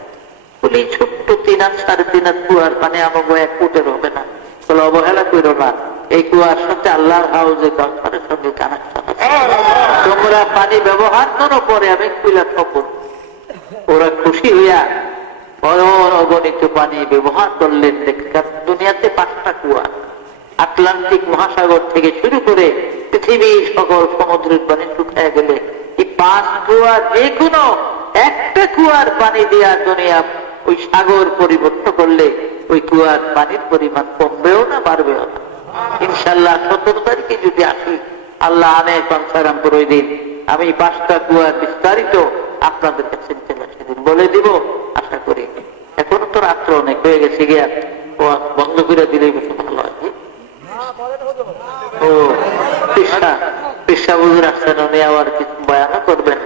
বলে, ছোট্ট 3 হাত 3.5 হাত কুয়ার পানি আমাকে 1 ফুটের হবে না বলে, অবহেলা করো না, এই কুয়ার সাথে আল্লাহর হাউজে কাউসারের সঙ্গে কানেকশন আছে, তোমরা পানি ব্যবহার করো, পরে আমি কুইলা খবর। ওরা খুশি হইয়া অগণিত পানি ব্যবহার করলেন। দুনিয়াতে 5টা কুয়া, আটলান্টিক মহাসাগর থেকে শুরু করে পৃথিবীর সকল সমুদ্রের পানি শুকায় গেলে এই 5 কুয়া যে কোনো একটা কুয়ার পানি দেওয়া দুনিয়া ওই সাগর পরিবর্তন করলে ওই কুয়ার পানির পরিমাণ কমবেও না বাড়বেও না। ইনশাল্লাহ 17 তারিখে যদি আসি, আল্লাহ আনে কনসারামপুর ওই দিন আমি 5টা কুয়ার বিস্তারিত আপনাদের কাছে সেদিন বলে দিব আশা করি। এখনো তো রাত্র অনেক হয়ে গেছে, গিয়া বন্ধ করে দিলে বেশি ভালো হয়। ও পেশা হুজুর আসছেন, উনি আবার কিছু বয়ানও করবেন।